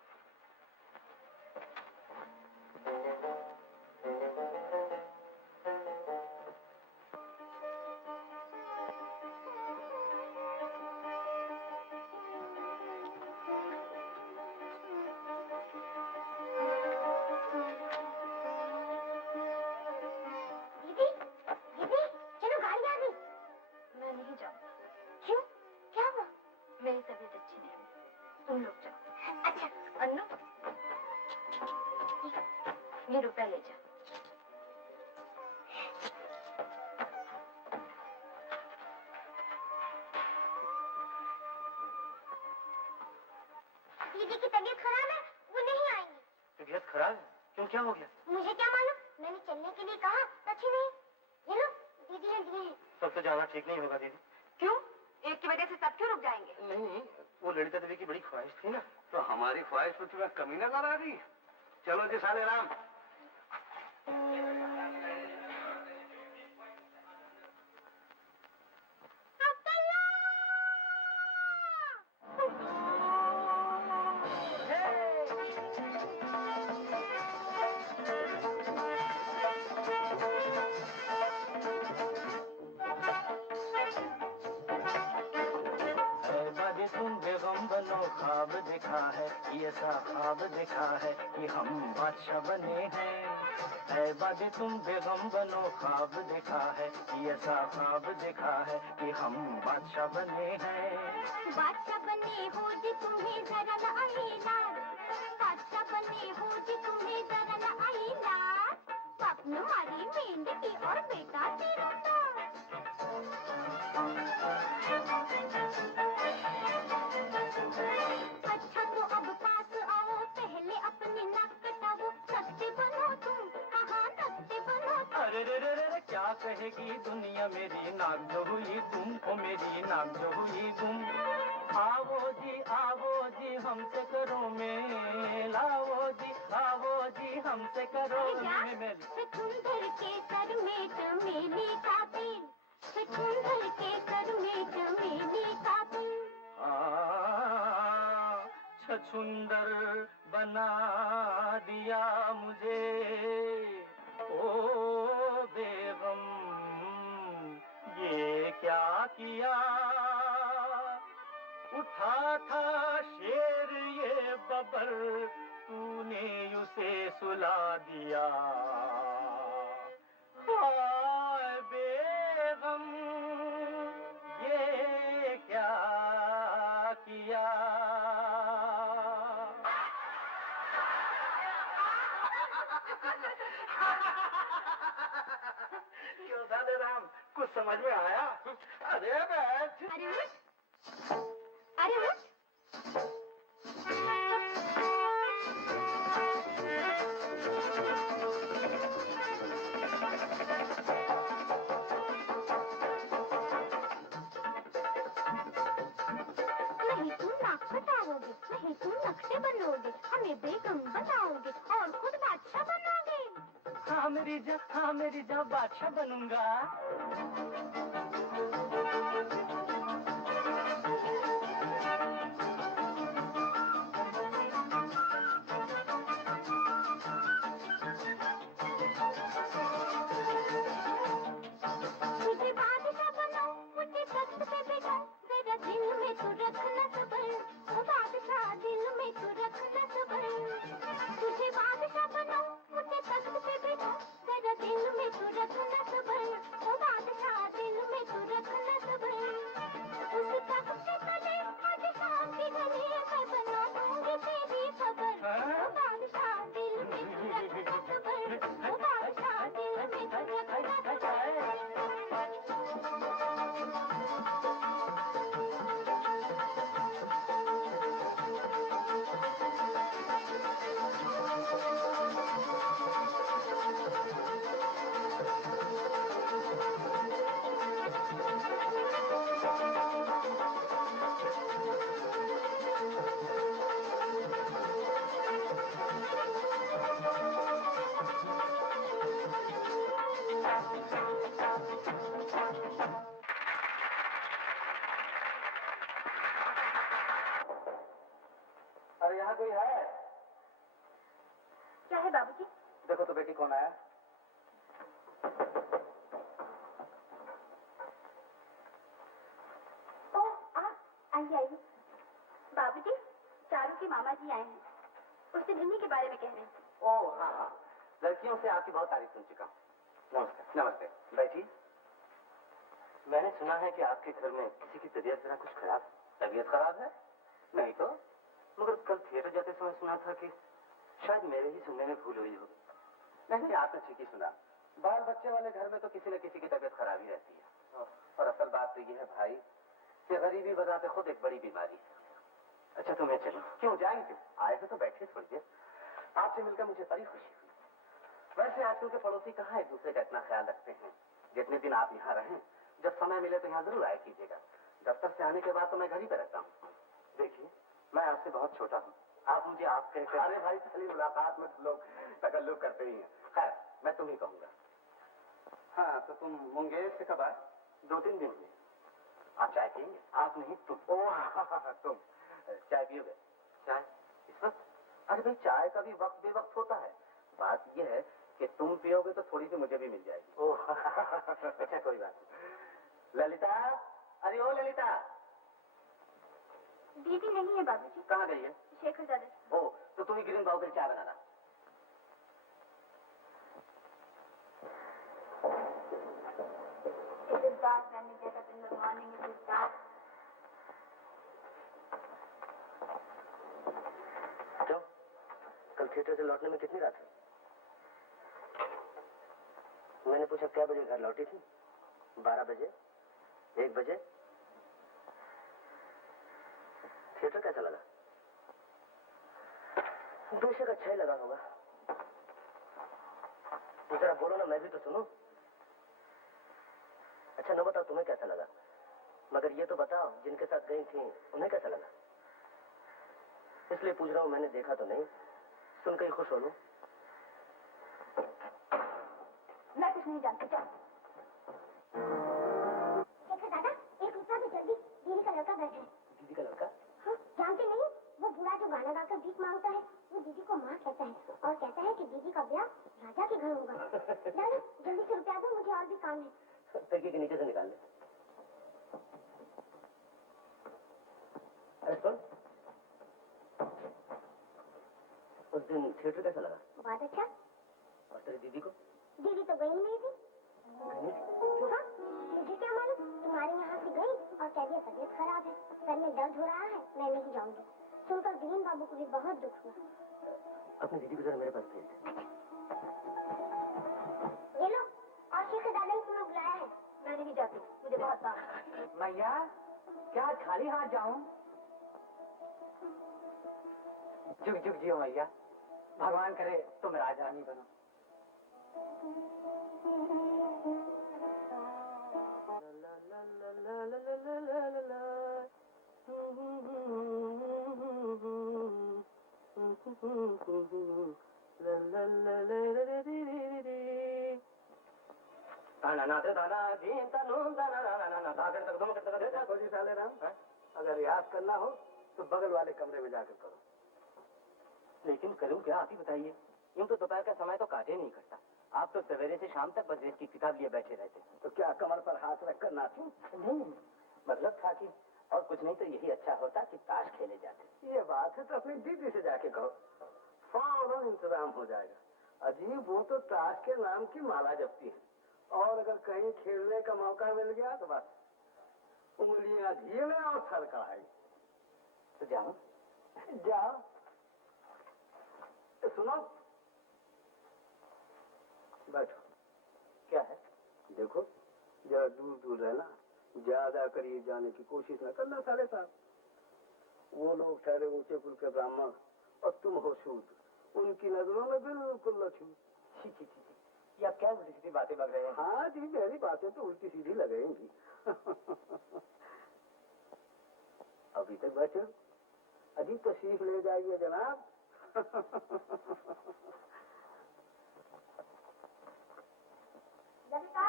तुम लोग जाओ। अच्छा। अन्नू, ये रुपया ले जा। दीदी की तबीयत खराब है, वो नहीं आएंगी। तबीयत खराब है? क्यों, क्या हो गया? मुझे क्या मालूम, मैंने चलने के लिए कहा, अच्छी नहीं। ये लो, दीदी ने दिए हैं। तब तो जाना ठीक नहीं होगा दीदी। क्यों? एक की वजह से सब क्यों रुक जाएंगे? नहीं, वो ललिता देवी की बड़ी ख्वाहिश थी ना। तो हमारी ख्वाहिश में तुम्हें कमी नजर आ रही? चलो जी साले राम। तुम बेगम बनो, ख्वाब देखा है, ये सा ख्वाब देखा है कि हम बादशाह बने हैं। ऐ बादे तुम बेगम बनो, ख्वाब देखा है, ये सा ख्वाब देखा है कि हम बादशाह बने हैं। बादशाह बने हो जी तुम्हें जरा न आई लाज, बादशाह बने हो जी तुम्हें जरा न आई लाज, बाप ने मारी मेंढकी और बेटा तेरा ताज। अच्छा तो अब पास आओ, पहले अपने नाक कटाओ, नकते बनो तुम, हाँ नकते बनो तुम। अरे रे रे रे, क्या कहेगी दुनिया मेरी नाक जो हुई तुम, ओ मेरी नाक जो हुई तुम। आवो जी हमसे करो मेल, आवो जी हमसे करो मेल। छछूंदर के सर में चमेली का तेल, छछूंदर के सर में चमेली का तेल। छछूंदर बना दिया मुझे ओ बेगम, ये क्या किया। उठा था शेर ये बबर, तूने उसे सुला दिया। हाय बेगम, ये क्या किया। क्यों साले राम, कुछ समझ में आया? अरे बैठ। अरे उठ, अरे उठ। नहीं तुम नाक कटाओगे, नहीं तुम नक्शे बनोगे, हमें बेगम बनाओगे और खुद बादशाह बनोगे। हाँ मेरी जान बादशाह बनूंगा। मुझे बादशाह बनाओ, मुझे तख्त पे बिठाओ, जरा दिल में तू रखना सबर, ओ बादशाह दिल में तू रखना सबर। तुझे बादशाह बनाओ, मुझे तख्त पे बिठाओ, जरा दिल में तू रखना सबर, ओ बादशाह दिल में तू रखना सबर। उस तख्त के तले आज शाम की घड़ी मैं बना दूंगी तेरी खबर, ओ बादशाह दिल में तू रखना सबर, ओ बादशाह दिल में तू रखना सबर। अरे यहाँ कोई है? क्या है बाबूजी? देखो तो बेटी कौन आया। ओह आइए। बाबूजी, चारू के मामा जी आए हैं, उससे मिलने के बारे में कह रहे हैं। ओह हाँ, लड़कियों से आपकी बहुत तारीफ सुन चुका हूँ। नमस्कार। नमस्ते, बैठिए। मैंने सुना है कि आपके घर में किसी की तबीयत जरा कुछ खराब। तबीयत खराब है? नहीं तो थिएटर जाते समय सुना था कि शायद मेरे ही सुनने में भूल हुई हो। नहीं, आपने ठीक ही सुना। बाल बच्चे वाले घर में तो किसी न किसी की तबीयत खराब ही रहती है। और असल बात तो ये है भाई कि गरीबी बजाते खुद एक बड़ी बीमारी है। अच्छा तो मैं चलूं? क्यों जाएंगे? आए थे तो बैठिए थोड़ी देर। आपसे मिलकर मुझे बड़ी खुशी हुई। वैसे आजकल के पड़ोसी कहाँ एक दूसरे का इतना ख्याल रखते हैं। जितने दिन आप यहाँ रहें, जब समय मिले तो यहाँ जरूर आया कीजिएगा। दफ्तर से आने के बाद तो मैं घर ही पे रहता हूँ। देखिए, मैं आपसे बहुत छोटा हूँ, आप मुझे आप कहकर। अरे भाई, पहली मुलाकात में लोग तकल्लुफ करते ही हैं। खैर, मैं तुम ही कहूँगा। हाँ, तो तुम मुंगेर से कब आए? 2-3 दिन हुए। आप चाय पियेंगे? आप नहीं, तुम। ओह, तुम चाय पियोगे? चाय इस वक्त? अरे भाई, चाय का भी वक्त बेवक्त होता है। बात यह है कि तुम पियोगे तो थोड़ी सी मुझे भी मिल जाएगी। ओह अच्छा, कोई बात नहीं। ललिता, अरे ओ ललिता। दीदी नहीं है बाबूजी। कहाँ गई है? शेखर दादा। ओ, तो तुम ही गिरिन बाबू के लिए चाय बनाना। It is dark when we get up in the morning. It is dark. क्यों? कल थिएटर से लौटने में कितनी रात हुई? मैंने पूछा क्या बजे घर लौटी थी? 12 बजे? 1 बजे? थिएटर कैसा लगा? बेशक अच्छा ही लगा होगा। तो जरा बोलो ना, मैं भी तो सुनूं। अच्छा न बताओ तुम्हें कैसा लगा, मगर ये तो बताओ जिनके साथ गई थी उन्हें कैसा लगा। इसलिए पूछ रहा हूं, मैंने देखा तो नहीं, सुन के ही खुश हो लूं। मैं कुछ नहीं जानती। चल शेखर दादा, एक रुपया में जल्दी। दीदी का लड़का बैठा है। दीदी का लड़का? हाँ, जानते नहीं? वो बूढ़ा जो गाना गाकर भीख मांगता है, वो दीदी को माँ कहता है और कहता है कि दीदी का ब्याह राजा के घर होगा। दादा, जल्दी से रुपया दो, मुझे और भी काम है। तकिए के नीचे से निकाल ले। अरे सुन, उस दिन थिएटर कैसा लगा? बहुत अच्छा। और तेरी दीदी को? दीदी तो गई नहीं थी। हाँ, मुझे क्या मालूम, तुम्हारे यहाँ से गई और कह दिया तबीयत खराब है, सर में दर्द हो रहा है, मैं नहीं जाऊंगी। सुनकर गिरीन बाबू को भी बहुत दुख हुआ। अपनी दीदी को जरा मेरे पास भेज दे। ये लो, और शेखर दादा ने तुम्हें बुलाया है। मैं नहीं जाती, मुझे बहुत काम है। मैया, क्या खाली हाथ जाऊं? जुग जुग जियो मैया, भगवान करे तुम राजरानी बनो। अगर याद करना हो तो बगल वाले कमरे में जाकर करो। लेकिन करूं क्या, आप ही बताइए। यूं तो दोपहर का समय तो काटे नहीं करता। आप तो सवेरे से शाम तक बस की किताब लिए बैठे रहते। तो क्या कमर पर हाथ रखकर नाचूं? नहीं, मतलब था कि और कुछ नहीं तो यही अच्छा होता कि ताश खेले जाते। ये बात है तो अपनी दीदी से जाके कहो, फौरन इंतजाम हो जाएगा। अजीब, वो तो ताश के नाम की माला जपती है, और अगर कहीं खेलने का मौका मिल गया तो बस उंगलियां धीमे और सर है। तो जाओ। जाओ। सुनो, बैठो। क्या है? देखो, जरा दूर दूर रहना, ज्यादा करीब जाने की कोशिश न करना। साले साहब, वो लोग ठहरे ऊंचे कुल के ब्राह्मण और तुम हो शूद्र, उनकी नजरों में बिल्कुल लछूत। छी छी छी, ये आप क्या उल्टी सीधी बातें बक रहे हैं? हाँ जी, मेरी बातें तो उल्टी सीधी लगेंगी। अभी तक बैठे हो? अभी तशरीफ ले जाइए जनाब। ललिता,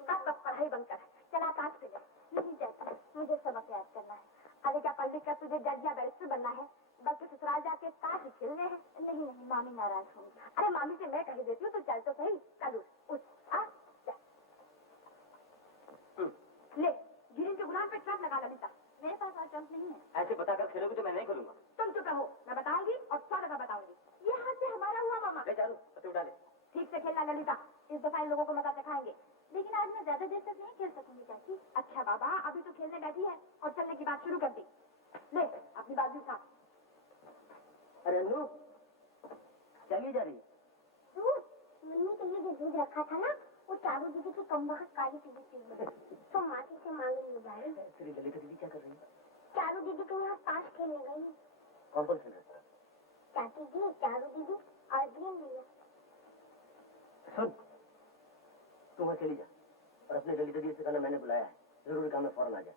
कब पढ़ाई बंद कर, चला काट से ले। नहीं जाती, मुझे सबक याद करना है। अरे क्या पढ़ लिख कर तुझे जज या बैरिस्टर बनना है, बल्कि ससुराल जाके ताश खेलने हैं? नहीं नहीं, मामी नाराज होंगी। अरे मामी से मैं कह देती हूँ, तो चल तो सही। चल उठ, आ जा। ले, गिरिन के गुलाम पे ट्रंप लगा ललिता। मेरे पास और ट्रंप नहीं है। ऐसे बताकर खेलोगे तो मैं नहीं खोलूंगा। तुम चुप रहो, मैं बताऊंगी और 100 दफा बताऊंगी। ये हाथ से हमारा हुआ मामा। ले चालू, पत्ते उठा ले। ठीक से खेलना ललिता, इस दफा इन लोगों को मजा दिखाएंगे। लेकिन आज मैं ज्यादा देर तक नहीं खेल सकूंगी चाची। अच्छा बाबा, अभी तो खेलने बैठी है और चलने की बात शुरू कर दी। ले बुलाए। तेरी ललिता दीदी क्या कर रही है? चारू दीदी के यहाँ ताश खेलने गई है। कौन कौन खेल रहा है? चाची जी, चारू दीदी और ग्रीन भैया। सुन, तू वहाँ चली जा और अपने ललिता दीदी से कहना मैंने बुलाया है, जरूरी काम में फौरन आ जाए।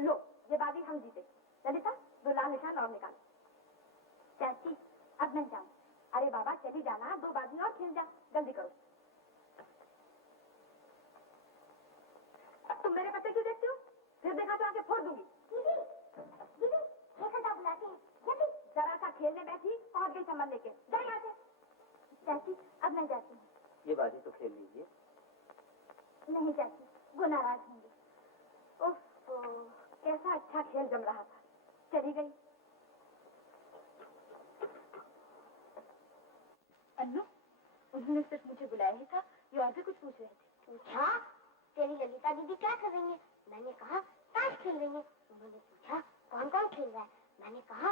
लो, ये बाजी हम जीते। ललिता, दो लाल निशान और निकाल। चाची, अब मैं जाऊँ। अरे बाबा चली जाना, 2 बाजी और खेल जा, जल्दी करो। तुम मेरे पत्ते क्यों देखते हो? फिर देखा तो आके फोड़ दूंगी। दीदी, दीदी, शेखर बुलाते हैं। जल्दी। जरा सा खेलने बैठी, पहुंच गई सामान लेके। जा यहाँ से। चाची, अब मैं जाती हूँ। ये बाजी तो खेल लीजिए। नहीं चाची, वो नाराज होंगे। ओह, कैसा अच्छा खेल जम रहा था, चली गई। अन्नू, उन्होंने सिर्फ मुझे बुलाया ही था, ये और भी कुछ पूछ रहे थे। पूछा तेरी ललिता दीदी क्या कर रही है? मैंने कहा ताश खेल रही है। उन्होंने पूछा कौन कौन खेल रहा है? मैंने कहा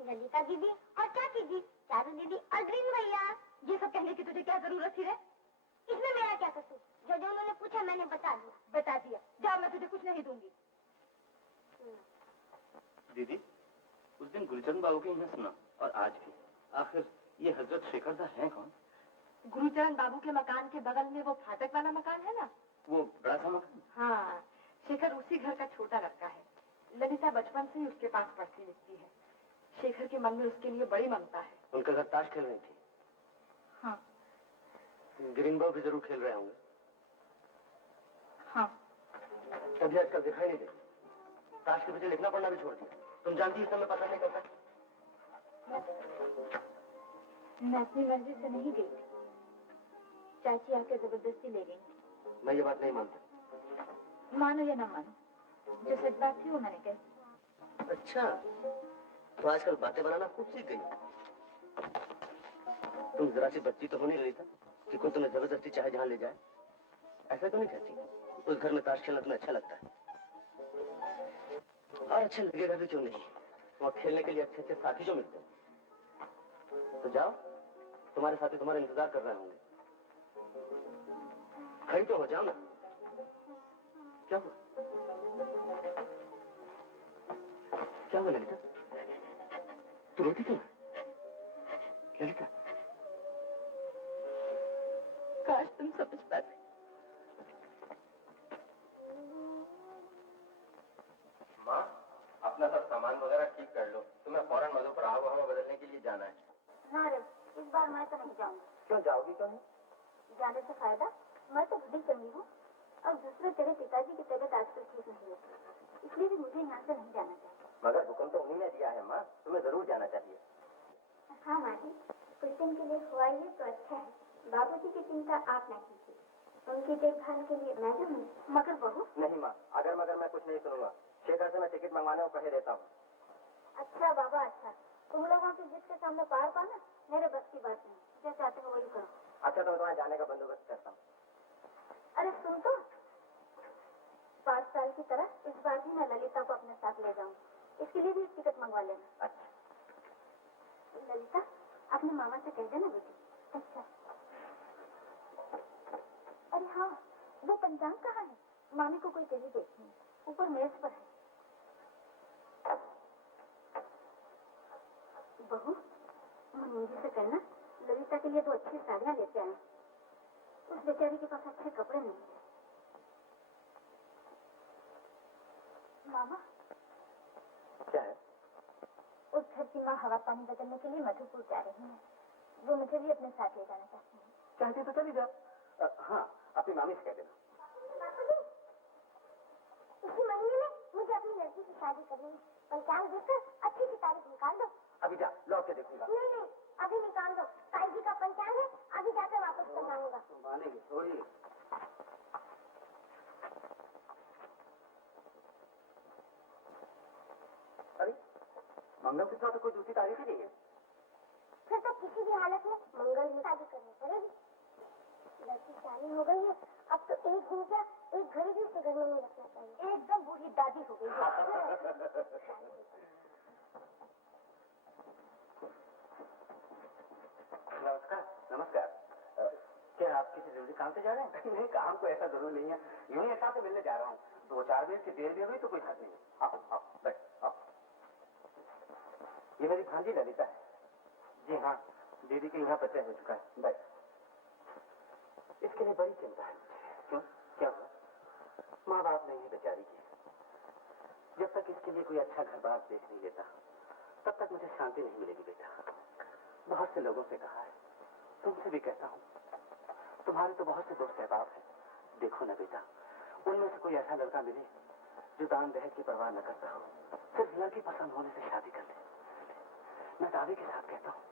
ललिता दीदी और चाची जी, चारू दीदी और ग्रीन भैया। ये सब कहने की तुझे क्या जरूरत थी रे? इसमें मेरा क्या कसूर? जो उन्होंने पूछा मैंने बता दिया। बता दिया, जाओ, मैं तुझे कुछ नहीं दूंगी। दीदी, उस दिन गुलचंद बाबू के यहाँ सुना और आज भी, आखिर ये हजरत शेखरदा है कौन? गुरुचरण बाबू के मकान के बगल में वो फाटक वाला मकान है ना? वो बड़ा सा मकान? हाँ, शेखर उसी घर का छोटा लड़का है। ललिता बचपन से ही उसके पास पढ़ती लिखती है। शेखर के मन में उसके लिए बड़ी ममता है। उनका घर ताश खेल रही थी? हाँ। ग्रीन बाबू भी जरूर खेल रहे होंगे। हाँ। तभी आजकल दिखाई नहीं देती। ताश के पीछे लिखना पढ़ना भी छोड़ दिया। तुम जानती इस समय पता नहीं करता। मैं अपनी मर्जी से नहीं गई थी, चाची आके जबरदस्ती ले गई। मैं ये बात नहीं मानता। मानो या ना मानो, जो सच बात थी वो मैंने कही। अच्छा, तो आजकल बातें बनाना खूब सीख गई। तुम जरा सी बच्ची तो होने रही था कि कोई तुम्हें जबरदस्ती चाहे जहाँ ले जाए। ऐसा तो नहीं कहती। उस घर में ताश खेलना तुम्हें अच्छा लगता है, और अच्छा लगेगा भी क्यों नहीं। वहाँ खेलने के लिए अच्छे अच्छे साथी जो मिलते हैं। तो जाओ, तुम्हारे साथी तुम्हारा इंतजार कर रहे होंगे। खड़ी तो हो जाओ ना। क्या हुआ? क्या हुआ ललिता? तू रोती क्यों? ललिता, काश तुम समझ पाते। माँ, अपना सब सामान वगैरह ठीक कर लो। तुम्हें फौरन मधु पर आबो-हवा बदलने के लिए जाना है। ना रे, इस बार मैं तो नहीं जाऊंगी। क्यों जाओगी? क्यों नहीं? जाने से फायदा, मैं तो बुढ़ी चली हूँ और दूसरे तेरे पिताजी की तबीयत आजकल ठीक नहीं होती, इसलिए भी मुझे यहाँ से नहीं जाना चाहिए। मगर हुक्म तो उन्हीं ने दिया है माँ, तुम्हें जरूर जाना चाहिए। हाँ माँ जी, कुछ दिन के लिए हुआ ये तो अच्छा है। बाबूजी की चिंता आप न कीजिए, उनकी देखभाल के लिए मैं जाऊँगी। मगर बहू? नहीं माँ, अगर मगर मैं कुछ नहीं सुनूंगा। शेखर से मैं टिकट मंगवाने को कह देता हूँ। अच्छा बाबा, अच्छा। तुम लोगों की जिद के सामने पार पाना मेरे बस की बात नहीं। जो चाहते हो वही करो। अच्छा, तो मैं तुम्हारे जाने का बंदोबस्त करता हूँ। अरे सुन तो, 5 साल की तरह इस बार भी मैं ललिता को अपने साथ ले जाऊंगी। इसके लिए भी टिकट मंगवा लेना। अच्छा। ललिता, अपने मामा से कह देना बेटी। अच्छा। अरे हाँ, वो पंचांग कहाँ है? मामी को कोई टीवी देखनी है, ऊपर मेज पर है। बहू, मुनीजी से कहना ललिता के लिए 2 अच्छी साड़ियाँ लेते आए। उस बेचारी के पास अच्छे कपड़े नहीं है। मामा, क्या है? उस घर की माँ हवा पानी बदलने के लिए मधुपुर जा रही है। वो मुझे भी अपने साथ ले जाना चाहती है। चाहती तो चली जाओ। हाँ, अपनी मामी से कह देना। इसी महीने में मुझे अपनी लड़की की शादी करनी है। पंचांग देखकर अच्छी सी तारीख निकाल दो। अभी जा, लौट के देखूंगा। नहीं नहीं, अभी निकाल दो। ताई जी का पंचांग है, अभी जाकर वापस कर आऊंगा। मानेगी थोड़ी। अरे, मंगलसूत्र तो कोई दूसरी तारीख ही नहीं है। फिर तो किसी भी हालत में मंगल में शादी करनी पड़ेगी। लड़की शादी हो गई है, अब तो एक दिन क्या, एक घड़ी भी उसे घर में नहीं रखना चाहिए। एकदम बूढ़ी दादी हो गई है। नमस्कार। नमस्कार। क्या आप किसी जरूरी काम से जा रहे हैं? नहीं, काम को ऐसा जरूर नहीं है, यूं ही ऐसा से मिलने जा रहा हूँ। 2-4 मिनट की देर भी हुई तो कोई हद नहीं। आओ आओ बैठ आओ। ये मेरी भांजी ललिता है। जी हाँ, दीदी के यहाँ बच्चा हो चुका है। बैठ। इसके लिए बड़ी चिंता है मुझे। क्यों, क्या हुआ? माँ बाप नहीं है बेचारी की। जब तक इसके लिए कोई अच्छा घर बार देख नहीं लेता तब तक मुझे शांति नहीं मिलेगी बेटा। बहुत से लोगों से कहा है, तुमसे भी कहता हूँ, तुम्हारे तो बहुत से दोस्त अहबाब हैं। देखो ना बेटा, उनमें से कोई ऐसा लड़का मिले जो दान दहेज की परवाह न करता हो, सिर्फ लड़की पसंद होने से शादी कर ले। मैं दावे के साथ कहता हूँ,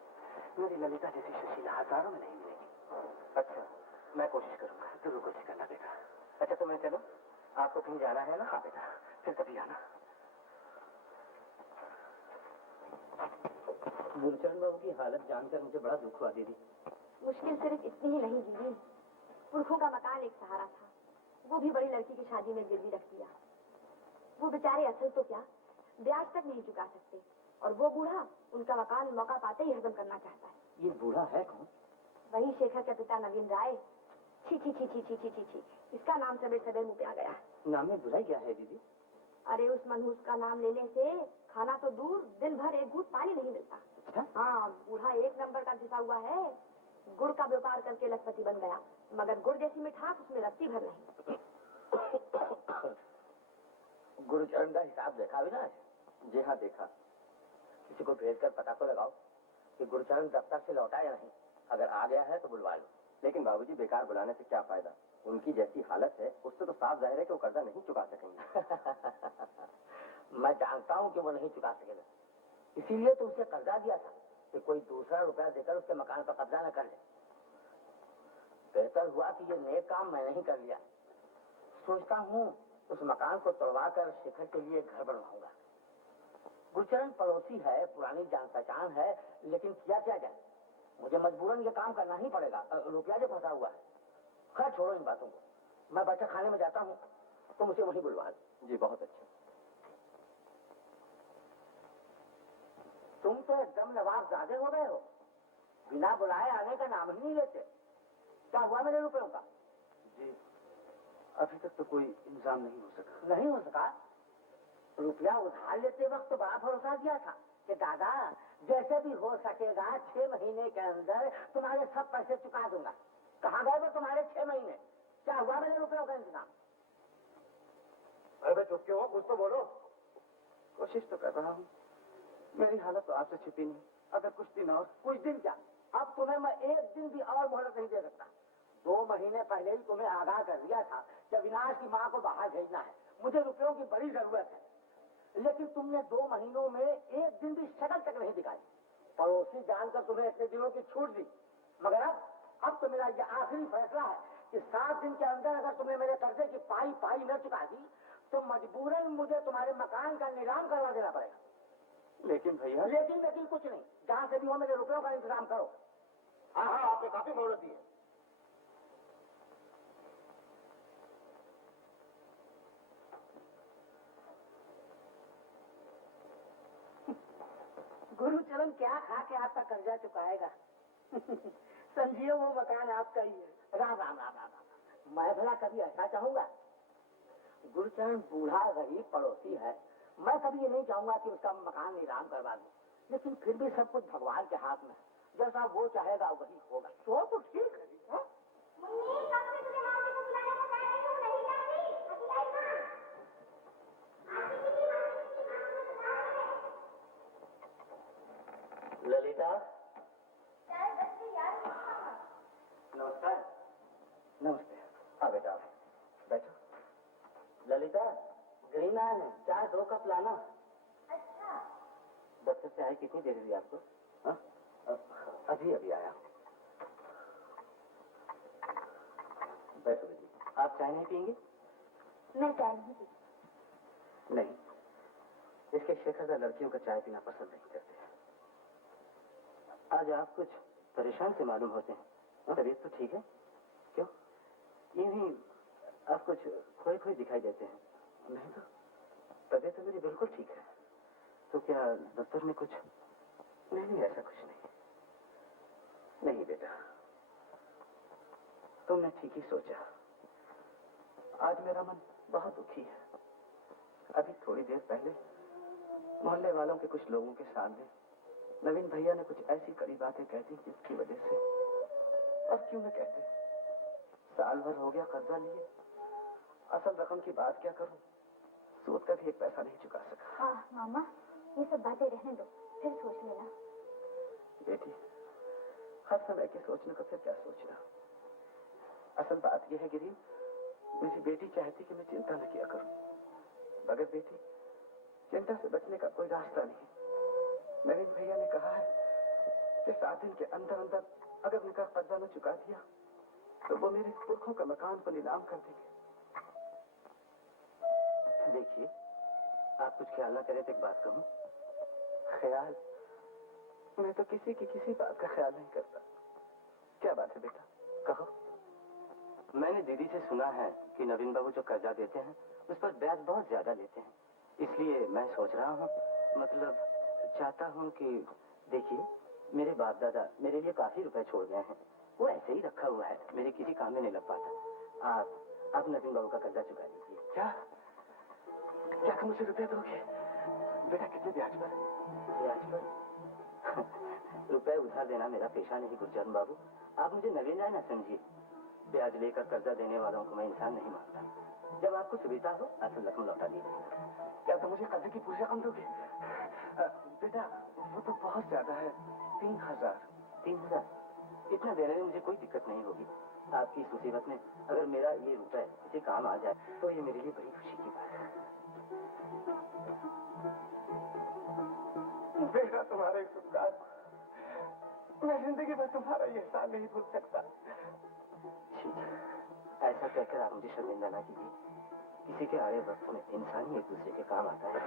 मेरी ललिता जैसी सुशीला हजारों में नहीं मिलेगी। अच्छा, मैं कोशिश करूंगा। जरूर कोशिश करना बेटा। अच्छा तो मैं चलो, आपको कहीं जाना है ना? हाँ बेटा, फिर कभी आना। गुरचरण बाबू की हालत जानकर मुझे बड़ा दुख हुआ दीदी। मुश्किल सिर्फ इतनी ही नहीं दीदी, पुरखों का मकान एक सहारा था, वो भी बड़ी लड़की की शादी में गिरवी रख दिया। वो बेचारे असल तो क्या, ब्याज तक नहीं चुका सकते, और वो बूढ़ा उनका मकान मौका पाते ही हजम करना चाहता है। ये बूढ़ा है कौन? वही शेखर के पिता नवीन राय। छी छी छी छी छी छी छी छी, इसका नाम सवेर सवेर मुंह पे आ गया। नाम में बुराई क्या है दीदी? अरे उस मनहूस का नाम लेने से खाना तो दूर, दिन भर एक घूंट पानी नहीं मिलता। अच्छा? हाँ, बूढ़ा एक नंबर का घिसा हुआ है। गुड़ का व्यापार करके लखपति बन गया, मगर गुड़ जैसी मिठास उसमें रत्ती भर नहीं। गुरचरण का हिसाब देखा भी ना? जी हाँ देखा। किसी को भेजकर पता तो लगाओ कि गुरचरण दफ्तर से लौटा या नहीं। अगर आ गया है तो बुलवा लो। लेकिन बाबूजी, बेकार बुलाने से क्या फायदा? उनकी जैसी हालत है उससे तो साफ जाहिर है कि वो कर्जा नहीं चुका सकेंगे। मैं जानता हूँ कि वो नहीं चुका सकेगा, इसीलिए तो उसे कर्जा दिया था कि कोई दूसरा रुपया देकर उसके मकान पर कब्जा न कर ले। बेहतर हुआ कि ये नेक काम मैं नहीं कर लिया। सोचता हूँ उस मकान को तोड़वा कर शेखर के लिए घर बनवाऊंगा। गुरचरण पड़ोसी है, पुरानी जान पहचान है, लेकिन किया क्या जाए, मुझे मजबूरन ये काम करना ही पड़ेगा। रुपया जो फंसा हुआ है। खैर छोड़ो इन बातों को, मैं बैठक खाने में जाता हूँ, तो मुझे वहीं बुलवा दो। जी बहुत अच्छा। तुम तो एकदम नवाब ज़ादे हो गए हो, बिना बुलाए आने का नाम ही नहीं लेते। क्या हुआ मेरे रुपयों का? जी अभी तक तो कोई इंतजाम नहीं हो सका। नहीं हो सका? रुपया उधार लेते वक्त तो बड़ा भरोसा दिया था कि दादा जैसे भी हो सकेगा 6 महीने के अंदर तुम्हारे सब पैसे चुका दूंगा। कहाँ गए वो तुम्हारे 6 महीने? क्या हुआ मेरे रुपयों का इंतजाम? अरे भाई चुप क्यों हो, कुछ तो बोलो। कोशिश तो कर रहा हूँ, मेरी हालत तो आपसे छिपी नहीं। अगर कुछ दिन और। कुछ दिन क्या, अब तुम्हें मैं एक दिन भी और मोहलत नहीं दे सकता। 2 महीने पहले ही तुम्हें आगाह कर दिया था कि अविनाश की माँ को बाहर भेजना है, मुझे रुपयों की बड़ी जरूरत है। लेकिन तुमने 2 महीनों में एक दिन भी शक्ल तक नहीं दिखाई। पड़ोसी जानकर तुम्हें इतने दिनों की छूट दी, मगर अब तो मेरा ये आखिरी फैसला है कि 7 दिन के अंदर अगर तुमने मेरे कर्जे की पाई न चुका दी तो मजबूरन मुझे तुम्हारे मकान का नीलाम करवा देना पड़ेगा। लेकिन भैया। लेकिन कुछ नहीं, जहां से भी हो मेरे रुपयों का इंतजाम करो। हाँ हाँ, आपने काफी मोहलत दी है। गुरुचरण क्या खा के आपका कर्जा चुकाएगा? समझिए वो मकान आपका ही है। राम राम राम राम राम। मैं भला कभी ऐसा चाहूंगा? गुरुचरण बूढ़ा गरीब पड़ोसी है, मैं कभी ये नहीं चाहूंगा कि उसका मकान नीलाम करवा दूं। लेकिन फिर भी सब कुछ भगवान के हाथ में, जैसा वो चाहेगा वही होगा। तो ठीक है। ललिता। नमस्कार। नमस्ते। हाँ बेटा बैठो। ललिता, ग्रीना है, चाय 2 कप लाना। अच्छा। दफ्तर से आए कितनी देर हुई आपको? हाँ? अभी आया। बैठो बेटी। आप चाय नहीं पियेंगे? मैं चाय नहीं पीती। नहीं, इसके शेखर लड़कियों का चाय पीना पसंद नहीं करते। आज आप कुछ परेशान से मालूम होते हैं। तबीयत तो ठीक है? क्यों? यूं ही आप कुछ खोए दिखाई देते हैं। नहीं तो तबीयत तो मेरी बिल्कुल ठीक है। तो क्या दफ्तर में कुछ? नहीं ऐसा कुछ नहीं बेटा, तुमने ठीक ही सोचा। आज मेरा मन बहुत दुखी है। अभी थोड़ी देर पहले मोहल्ले वालों के कुछ लोगों के सामने नवीन भैया ने कुछ ऐसी कड़ी बातें कह दी जिसकी वजह से, और क्यों न कहते, साल भर हो गया कर्जा लिए, असल रकम की बात क्या करूं, सूद का भी एक पैसा नहीं चुका सका। हाँ मामा, ये सब बातें रहने दो, फिर सोच लेना। बेटी, हर समय के सोचने को फिर क्या सोचना। असल बात यह है गिरी, मेरी बेटी चाहती कि मैं चिंता न किया करूं, मगर बेटी चिंता से बचने का कोई रास्ता नहीं। नवीन भैया ने कहा है कि 7 दिन के अंदर अंदर अगर उनका कर्जा न चुका दिया तो वो मेरे पुरखों का मकान को नीलाम कर देंगे। देखिए, आप कुछ ख्याल ना करें तो एक बात कहूं। ख्याल? मैं तो किसी की किसी बात का ख्याल नहीं करता। क्या बात है बेटा, कहो। मैंने दीदी से सुना है कि नवीन बाबू जो कर्जा देते हैं उस पर ब्याज बहुत ज्यादा लेते हैं, इसलिए मैं सोच रहा हूँ, मतलब चाहता हूँ कि देखिए, मेरे बाप दादा मेरे लिए काफी रुपए छोड़ गए हैं, वो ऐसे ही रखा हुआ है, मेरे किसी काम में नहीं लग पाता। आप नवीन बाबू का कर्जा चुका लीजिए। क्या क्या तुम मुझे रुपए दोगे? बेटा कितने ब्याज पर? ब्याज पर? रुपए उधार देना मेरा पेशा नहीं गुरचरण बाबू, आप मुझे नवीन राय न समझिए। ब्याज लेकर कर्जा देने वालों को मैं इंसान नहीं मानता। जब आपको सुविधा हो असल रकम लौटा दीजिए। क्या तुम मुझे कर्जे की पूरी रकम दोगे? बेटा वो तो बहुत ज्यादा है, 3000। 3000? इतना देने में मुझे कोई दिक्कत नहीं होगी। आपकी इस मुसीबत में अगर मेरा ये रुपए किसी काम आ जाए तो ये मेरे लिए बड़ी खुशी की बात है। बेटा तुम्हारे इस उपकार मैं जिंदगी भर तुम्हारा ये एहसान नहीं भूल सकता। ऐसा कहकर आप मुझे शर्मिंदा ना कीजिए। किसी के आए वक्त में इंसान ही एक दूसरे के काम आता है।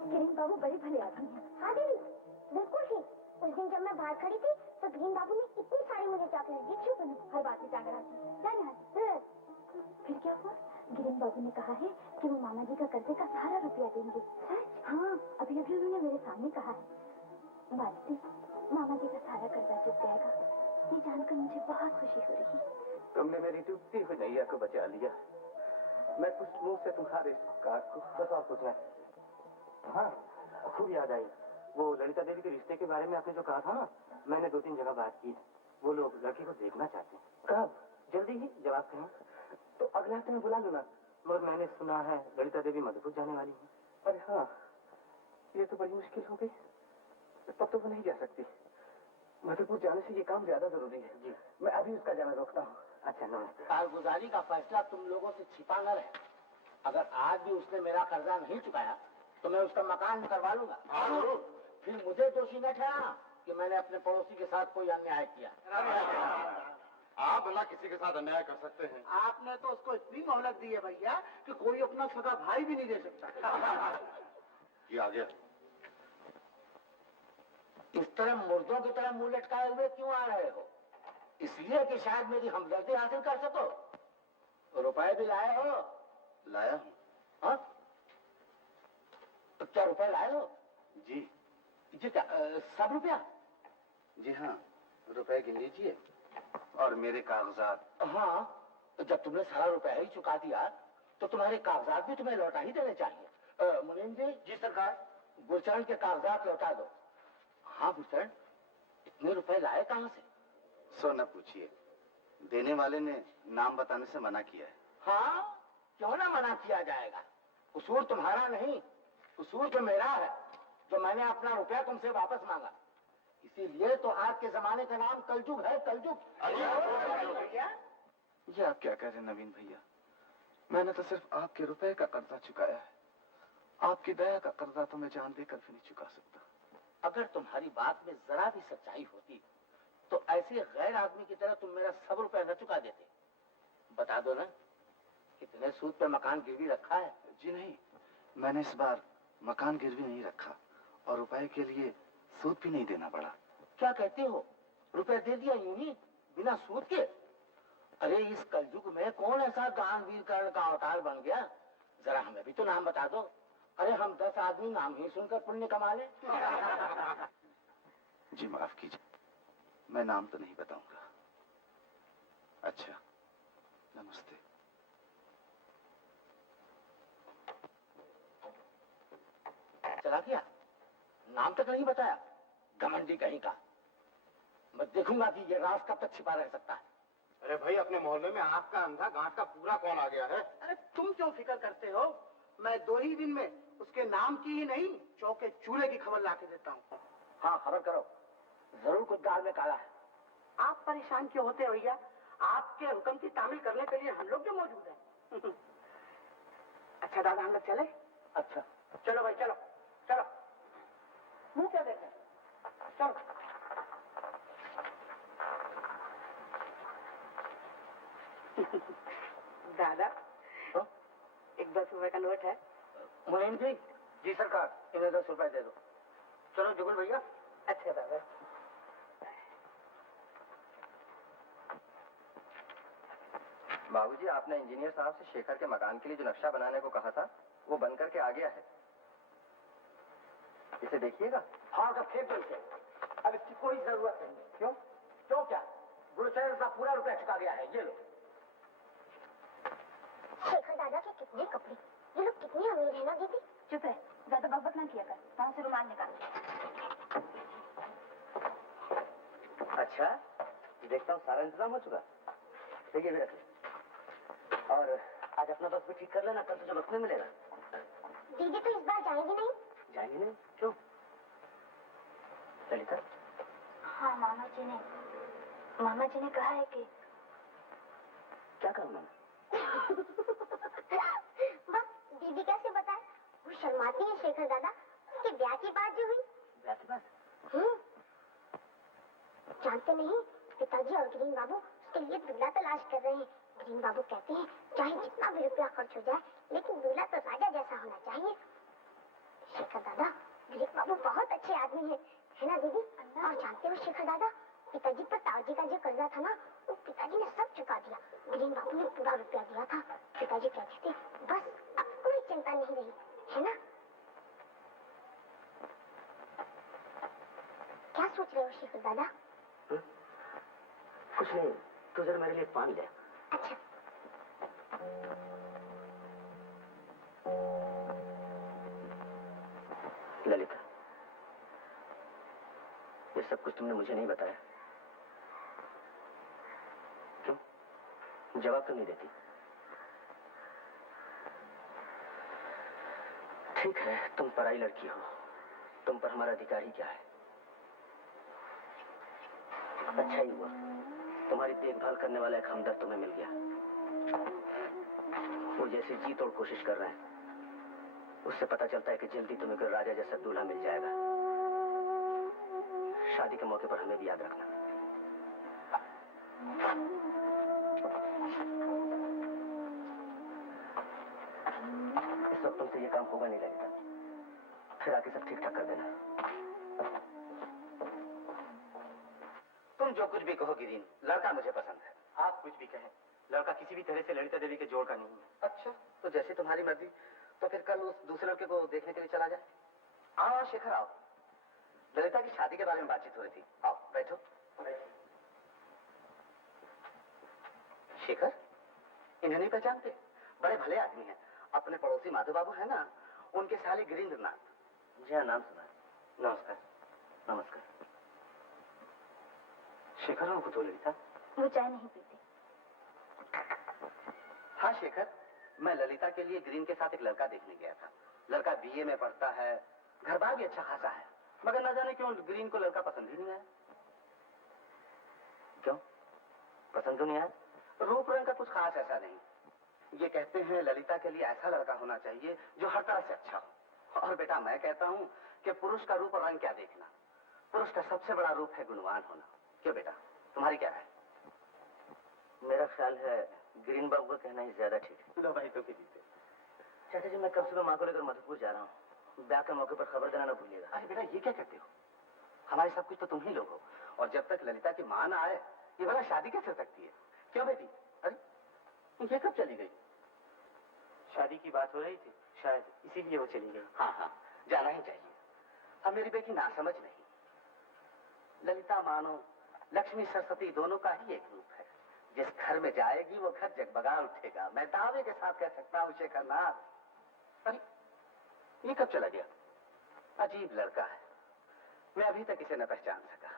गिरीन बाबू बड़े भले आदमी हैं। हाँ दीदी, बिल्कुल ही। उस दिन जब मैं बाहर खड़ी थी तो गिरीन बाबू ने इतनी सारी मुझे चॉकलेट दी। क्यों बनी? हर बात में जाकर आती। फिर क्या हुआ? गिरीन बाबू ने कहा है कि वो मामा जी का कर्जे का सारा रुपया देंगे। हाँ, अभी अभी उन्होंने मेरे सामने कहा है। मालती, मामा जी का सारा कर्जा चुक जाएगा। ये जानकर मुझे बहुत खुशी हो रही है। तुमने मेरी डूबती हुई नैया को बचा लिया। मैं कुछ मुंह से तुम्हारे उपकार को बस और कुछ नहीं। हाँ, खूब याद आई। वो ललिता देवी के रिश्ते के बारे में आपने जो कहा था ना, मैंने 2-3 जगह बात की। वो लोग लड़की को देखना चाहते हैं। कब? जल्दी ही, जब आप कहें। तो अगले हफ्ते में बुला लूंगा। मगर मैंने सुना है ललिता देवी मधुपुर जाने वाली है। अरे हाँ, ये तो बड़ी मुश्किल हो गई। तब तो वो नहीं जा सकती। मधुपुर जाने से ये काम ज्यादा जरूरी है। जी, मैं अभी उसका जाना रोकता हूँ। अच्छा, नमस्ते। कारगुजारी का फैसला तुम लोगों से छिपा न रहे। अगर आज भी उसने मेरा कर्जा नहीं चुकाया तो मैं उसका मकान करवा लूंगा। फिर मुझे दोषी न ठहराना कि मैंने अपने पड़ोसी के साथ कोई अन्याय किया। आप भला किसी के साथ अन्याय कर सकते हैं? आपने तो उसको इतनी मोहलत दी है भैया कि कोई अपना सगा भाई भी नहीं दे सकता। ये आ गया। इस तरह मुर्दों की तरह मुंह लटकाए हुए क्यों आ रहे हो? इसलिए कि शायद मेरी हमदर्दी हासिल कर सको। रुपए भी लाए हो? लाया हूँ। हाँ? तो क्या रुपए लाए हो? जी। जी क्या, सब रुपया? जी हाँ, रुपए गिन लीजिए और मेरे कागजात। हाँ, जब तुमने सारा रुपया ही चुका दिया तो तुम्हारे कागजात भी तुम्हें लौटा ही देने चाहिए। मुनीम जी। जी सरकार। गुरचरण के कागजात लौटा दो। हाँ गुरचरण, इतने रुपए लाए कहाँ से? सो न पूछिए, देने वाले ने नाम बताने से मना किया है। हाँ, क्यों ना मना किया जाएगा? कसूर तुम्हारा नहीं, कसूर तो मेरा है जो मैंने अपना रुपया तुमसे वापस मांगा। इसीलिए तो आज के जमाने का नाम कलजुग है, कलजुग। ये आप क्या कह रहे हैं नवीन भैया? मैंने तो सिर्फ आपके रुपए का कर्जा चुकाया है। आपकी दया का कर्जा तो मैं जान देकर भी नहीं चुका सकता। अगर तुम्हारी बात में जरा भी सच्चाई होती तो ऐसे गैर आदमी की तरह तुम मेरा सब रुपया न चुका देते। बता दो ना, कितने सूद पे मकान गिरवी रखा है? जी नहीं, मैंने इस बार मकान गिरवी नहीं रखा और रुपए के लिए सूद भी नहीं देना पड़ा। क्या कहते हो? रुपए दे दिया यूं ही बिना सूद के? अरे इस कलयुग में कौन ऐसा दानवीर कर्ण का अवतार बन गया? जरा हमें भी तो नाम बता दो। अरे हम 10 आदमी नाम ही सुनकर पुण्य कमा ले। जी माफ कीजिए, मैं नाम तो नहीं बताऊंगा। अच्छा, नमस्ते। चला गया, नाम तक नहीं बताया, घमंडी कहीं का। मैं देखूंगा कि ये राज कब तक छिपा रह सकता है। अरे भाई, अपने मोहल्ले में आँख का अंधा गांठ का पूरा कौन आ गया है? अरे तुम क्यों फिक्र करते हो? मैं 2 ही दिन में उसके नाम की ही नहीं, चौके चूल्हे की खबर ला के देता हूँ। हाँ, खबर करो, जरूर कुछ दाल में काला है। आप परेशान क्यों होते हो भैया? आपके हुक्म की तामील करने के लिए हम लोग भी मौजूद हैं। अच्छा दादा, हम लोग चले? अच्छा, चलो भाई, चलो चलो। मुंह क्या देते हैं? चलो। दादा, एक 10 रुपए का नोट है। मुनीम जी। जी सरकार, इन्हें 10 रुपए दे दो। चलो जुगल भैया। अच्छा दादा। बाबूजी, आपने इंजीनियर साहब से शेखर के मकान के लिए जो नक्शा बनाने को कहा था, वो बन करके आ गया है। इसे देखिएगा। हाँ, जब फेंक दो इसे। अब इसकी कोई जरूरत नहीं। क्यों? क्यों क्या? गुरुचरण का पूरा रुपया चुका गया है, ये लो। शेखर दादा के कितने कपड़े, ये लोग कितने अमीर है ना दीदी। चुप है, ज्यादा बकबक ना किया कर। वहां से रुमाल निकाल। अच्छा, देखता हूँ सारा इंतजाम हो चुका। देखिए मेरा, और आज अपना बस भी ठीक कर लेना, कल तुझे वक्त में मिलेगा। दीदी तो इस बार जाएंगी नहीं? जाएंगे नहीं? क्यों ललिता? हाँ, मामा जी ने कहा है कि। क्या कहा उन्होंने? बस दीदी कैसे बताए, वो शर्माती है शेखर दादा कि ब्याह की बात जो हुई। ब्याह की बात? जानते नहीं, पिताजी और गिरीन बाबू उसके लिए दूल्हा तलाश कर रहे हैं। गिरीन बाबू कहते हैं चाहे जितना भी रुपया खर्च हो जाए, लेकिन दूल्हा तो राजा जैसा होना चाहिए। शेखर दादा, गिरीन बाबू बहुत अच्छे आदमी है ना दीदी? और जानते हो शेखर दादा, पिताजी पर ताऊजी का जो कर्जा था ना, वो पिताजी ने सब चुका दिया। गिरीन बाबू ने पूरा रुपया दिया था। पिताजी कहते थे बस अब कोई चिंता नहीं रही, है ना? क्या सोच रहे हो शेखर दादा? कुछ नहीं, तू जरा मेरे लिए पानी ले। अच्छा। ललिता, ये सब कुछ तुमने मुझे नहीं बताया। क्यों? जवाब तो नहीं देती। ठीक है, तुम पराई लड़की हो, तुम पर हमारा अधिकार ही क्या है। अच्छा ही हुआ, तुम्हारी देखभाल करने वाला एक हमदर्द तुम्हें मिल गया। वो जैसे जी तोड़ कोशिश कर रहे हैं, उससे पता चलता है कि जल्दी तुम्हें कोई राजा जैसा दूल्हा मिल जाएगा। शादी के मौके पर हमें भी याद रखना। इस वक्त तुमसे ये काम होगा नहीं लगता, फिर आके सब ठीक ठाक कर देना। तुम जो कुछ भी कहो गिरीन, लड़का मुझे पसंद है। आप कुछ भी कहें, लड़का किसी भी तरह से ललिता देवी के जोड़ का नहीं है। अच्छा, तो जैसे तुम्हारी मर्जी। तो फिर कल उस दूसरे लड़के को देखने के लिए चला जाए। आओ शेखर, आओ। ललिता की शादी के बारे में बातचीत हो रही थी। आओ बैठो। शेखर, इन्हें नहीं पहचानते? बड़े भले आदमी हैं। अपने पड़ोसी माधव बाबू है ना, उनके साले गिरीन्द्रनाथ। जी हाँ, नाम सुना है। नमस्कार। नमस्कार। शेखर को तो ललिता? वो चाय नहीं पीते। हाँ शेखर, मैं ललिता के लिए ग्रीन के साथ एक लड़का देखने गया था। लड़का बीए में पढ़ता है, घर बार भी अच्छा खासा है, मगर न जाने क्यों ग्रीन को लड़का पसंद ही नहीं आया। क्यों पसंद तो नहीं आया? रूप रंग का कुछ खास ऐसा नहीं। ये कहते हैं ललिता के लिए ऐसा लड़का होना चाहिए जो हर तरह से अच्छा हो। और बेटा मैं कहता हूँ कि पुरुष का रूप और रंग क्या देखना, पुरुष का सबसे बड़ा रूप है गुणवान होना। क्यों बेटा, तुम्हारी क्या राय? मेरा ख्याल है ग्रीन बाबू का कहना ही ज्यादा ठीक है। लो भाई तो कीजिए। चाचा जी, मैं कब सुबह माँ को लेकर मधुपुर जा रहा हूँ, ब्याह के मौके पर खबर देना ना भूलिएगा। अरे बेटा ये क्या कहते हो, हमारे सब कुछ तो तुम ही लोग हो, और जब तक ललिता की मां ना आए ये भला शादी कैसे सकती है? क्यों बेटी? अरे ये कब चली गई? शादी की बात हो रही थी शायद, इसीलिए वो चली गई। हाँ हाँ, जाना ही चाहिए। अब मेरी बेटी ना समझ नहीं, ललिता मानो लक्ष्मी सरस्वती दोनों का ही एक रूप है। जिस घर में जाएगी वो घर जगबगा उठेगा, मैं दावे के साथ कह सकता हूँ शेखरनाथ। अरे ये कब चला गया? अजीब लड़का है, मैं अभी तक इसे न पहचान सका।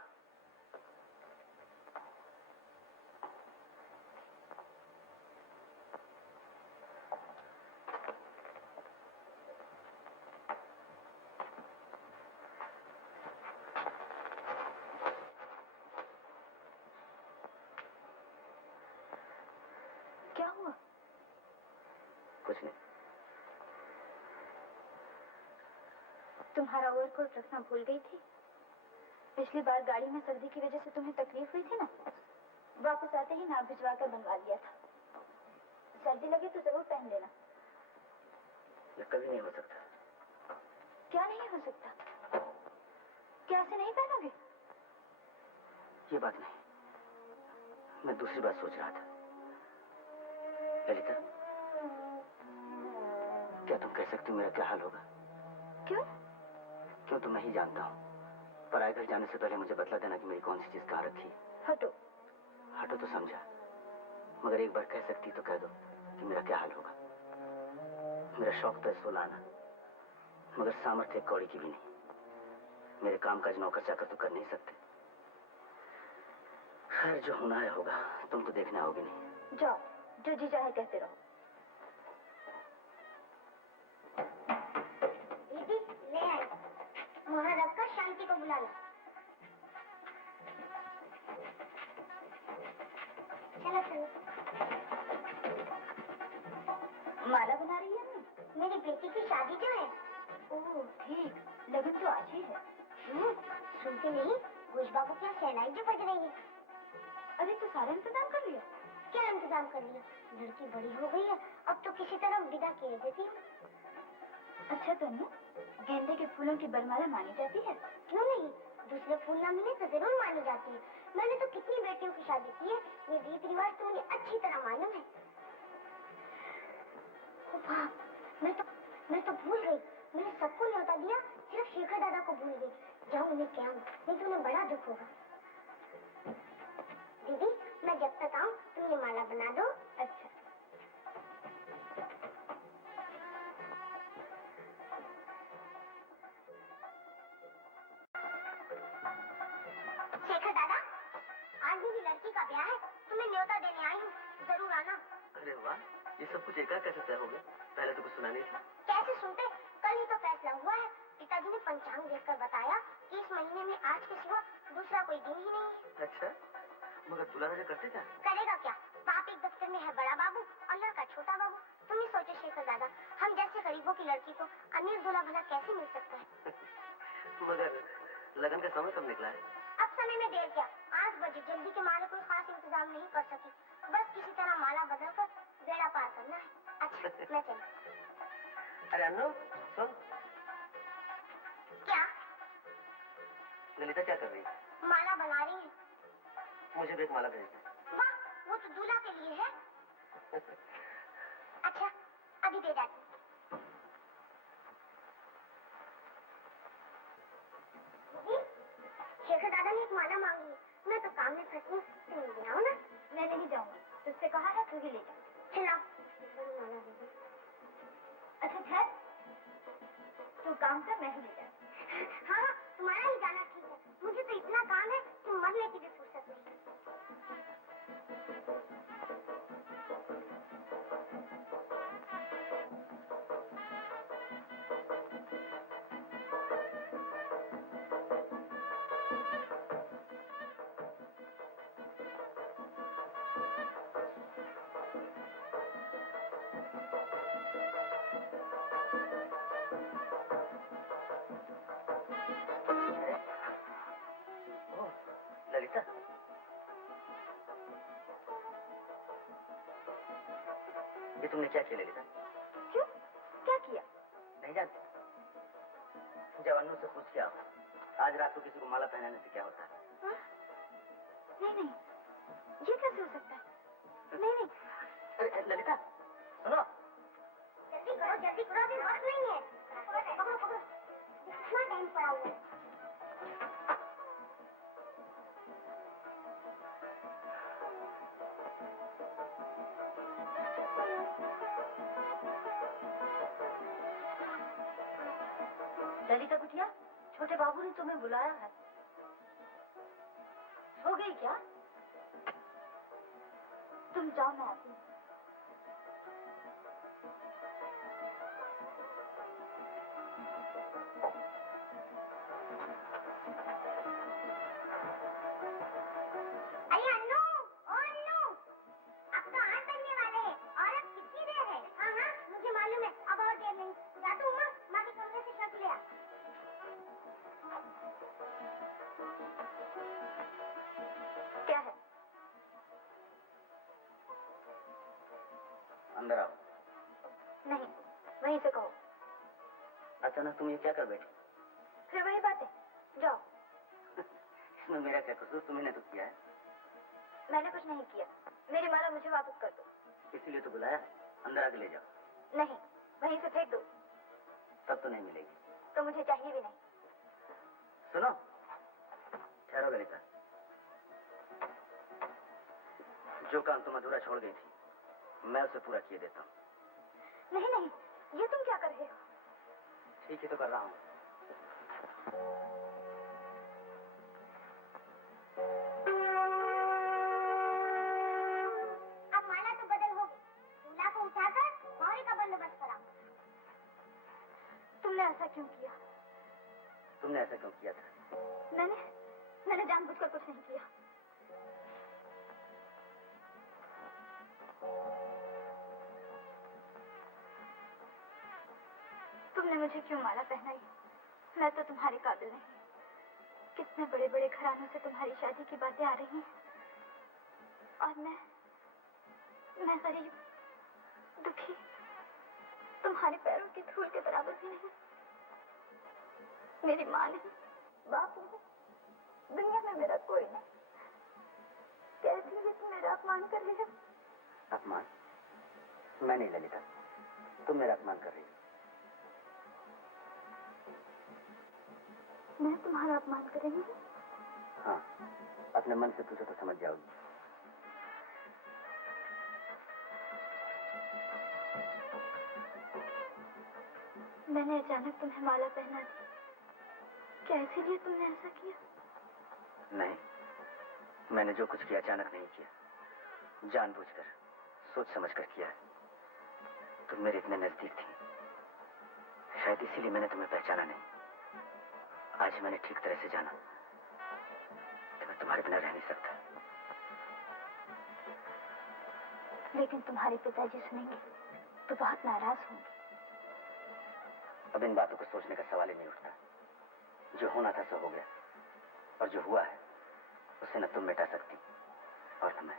क्या हुआ? कुछ नहीं। तुम्हारा ओवरकोट रखना भूल गई थी। पिछली बार गाड़ी में सर्दी की वजह से तुम्हें तकलीफ हुई थी ना, वापस आते ही नाप भिजवा कर बनवा लिया था। सर्दी लगे तो जरूर पहन लेना। ये कभी नहीं हो सकता। क्या नहीं हो सकता? क्या ऐसे नहीं पहनोगे? ये बात नहीं, मैं दूसरी बात सोच रहा था। ललिता, क्या तुम कह सकती हो मेरा क्या हाल होगा? क्यों? क्यों तो मैं ही जानता हूँ। पराए घर जाने से पहले मुझे बतला देना कि मेरी कौन सी चीज कहाँ रखी है। हटो। हटो तो समझा, मगर एक बार कह सकती तो कह दो कि मेरा क्या हाल होगा। मेरा शौक तो है सुलाना, मगर सामर्थ्य एक कौड़ी की भी नहीं। मेरे कामकाज नौकर चाकर तो कर नहीं सकते। खैर, जो होना है होगा, तुम तो देखने आओगे नहीं। जाओ, जो जी चाहे कहते रहो। दीदी ले आए, वहाँ रखकर शांति को बुला लो। चलो चलो। माला बना रही है ना? मेरी बेटी की शादी जो है। ओह ठीक, लगन तो आज ही है। सुनते नहीं, घोष बाबू की शहनाई जो बज रही है। अरे तो सारा इंतजाम कर लिया? क्या इंतजाम कर लिया? लड़की बड़ी हो गई है, अब तो किसी तरह विदा किए देती हूँ। अच्छा तनु, गेंदे के फूलों की बरमाला मानी जाती है? क्यों नहीं, दूसरे फूल ना मिले तो जरूर मानी जाती है। मैंने तो कितनी बेटियों की शादी की है, ये रीत रिवाज तो मुझे अच्छी तरह मालूम है। मैं तो भूल गई, मैंने सबको न्योता दिया, सिर्फ शेखर दादा को भूल गई। जाऊँ उन्हें क्या हूँ, नहीं तो उन्हें बड़ा दुख होगा। दीदी, मैं जब तक आऊँ तुम ये माला बना दो। अच्छा। शेखर दादा, आज मेरी लड़की का ब्याह है, तुम्हें न्योता देने आई हूँ, जरूर आना। अरे वाह, ये सब कुछ एकाएक कैसे तय हो गया? पहले तो कुछ सुना नहीं था। कैसे सुनते, कल ही तो फैसला हुआ है। पिताजी ने पंचांग देखकर बताया कि इस महीने में आज के सिवा दूसरा कोई दिन ही नहीं है। अच्छा, मगर दूल्हा राजा करते क्या? करेगा क्या? बाप एक दफ्तर में है बड़ा बाबू और लड़का छोटा बाबू। तुम ही सोचो शेखर दादा, हम जैसे गरीबों की लड़की को अमीर दूल्हा भला कैसे मिल सकता है? मगर लगन का समय कब निकला है? अब समय में देर क्या, 8 बजे। जल्दी के मारे कोई खास इंतजाम नहीं कर सकी, बस किसी तरह माला बदल कर बेड़ा पार करना है। अच्छा मैं चली। अरे अन्नू सुन। क्या? ललिता क्या कर रही है? माला बना रही है। मुझे भी एक माला भेज दे। वाह, वो तो दूल्हा के लिए है। अच्छा, अभी दे जाती। शेखर दादा ने एक माला मांगी है, मैं तो काम में फंसी हूँ, तुम बनाओ ना। मैं नहीं जाऊंगी, तुझसे कहा है तू ही ले जा। चलो। अच्छा ठहर, तू काम कर, मैं ही ले जाऊंगी। हाँ, तुम्हारा ही जाना ठीक है, मुझे तो इतना काम है कि मरने की भी फुर्सत नहीं। ललिता, ये तुमने क्या किया ललिता? क्यों? क्या किया? नहीं जानती? जब अन्नू से पूछ के आओ, आज रात को किसी को माला पहनाने से क्या होता है? हाँ? नहीं, ये कैसे हो सकता है? नहीं। अरे ललिता सुनो। जल्दी करो, अभी वक्त नहीं है। पकड़ो, कितना टाइम पड़ा हुआ है। ललिता कुटिया, छोटे बाबू ने तुम्हें बुलाया है। हो गई क्या? तुम जाओ, मैं आती हूँ। अंदर आओ। नहीं, वहीं से कहो। अचानक तुम ये क्या कर बैठी? फिर वही बात है, जाओ। इसमें मेरा क्या कसूर? तुम्हें तो किया है। मैंने कुछ नहीं किया। मेरी माला मुझे वापस कर दो। इसीलिए तो बुलाया, अंदर आके ले जाओ। नहीं, वहीं से फेंक दो। तब तो नहीं मिलेगी। तो मुझे चाहिए भी नहीं। सुनो, ठहरो ललिता। जो काम तुम अधूरा छोड़ गई थी, मैं उसे पूरा किए देता हूँ। नहीं नहीं, ये तुम क्या कर रहे हो? ठीक है तो कर रहा हूँ। अब माला तो बदल होगी। दूल्हा को उठाकर मौरी का बंदोबस्त कराओ। तुमने ऐसा क्यों किया? तुमने ऐसा क्यों किया था? मैंने जानबूझकर कुछ नहीं किया। तुमने मुझे क्यों माला पहनाई? मैं तो तुम्हारे काबिल नहीं। कितने बड़े बड़े घरानों से तुम्हारी शादी की बातें आ रही हैं, और मैं गरीब, दुखी, तुम्हारे पैरों की धूल के बराबर भी नहीं। मेरी माँ नहीं, बाप नहीं, दुनिया में मेरा कोई नहीं। कैसे भी तुम मेरा अपमान कर रहे हो? अपमान? मैं नहीं ललिता, तुम मेरा अपमान कर रही हो। मैं तुम्हारा अपमान कर रही हूँ? हाँ, अपने मन से तुझे तो समझ जाओगी। मैंने अचानक तुम्हें माला पहना दी, क्या इसीलिए तुमने ऐसा किया? नहीं, मैंने जो कुछ किया अचानक नहीं किया, जानबूझकर, सोच समझकर किया है। तुम मेरे इतने नजदीक थी, शायद इसीलिए मैंने तुम्हें पहचाना नहीं। आज मैंने ठीक तरह से जाना कि मैं तुम्हारे बिना रह नहीं सकता। लेकिन तुम्हारे पिताजी सुनेंगे तो बहुत नाराज होंगे। अब इन बातों को सोचने का सवाल ही नहीं उठता। जो होना था सो हो गया, और जो हुआ है उसे न तुम मिटा सकती और न मैं।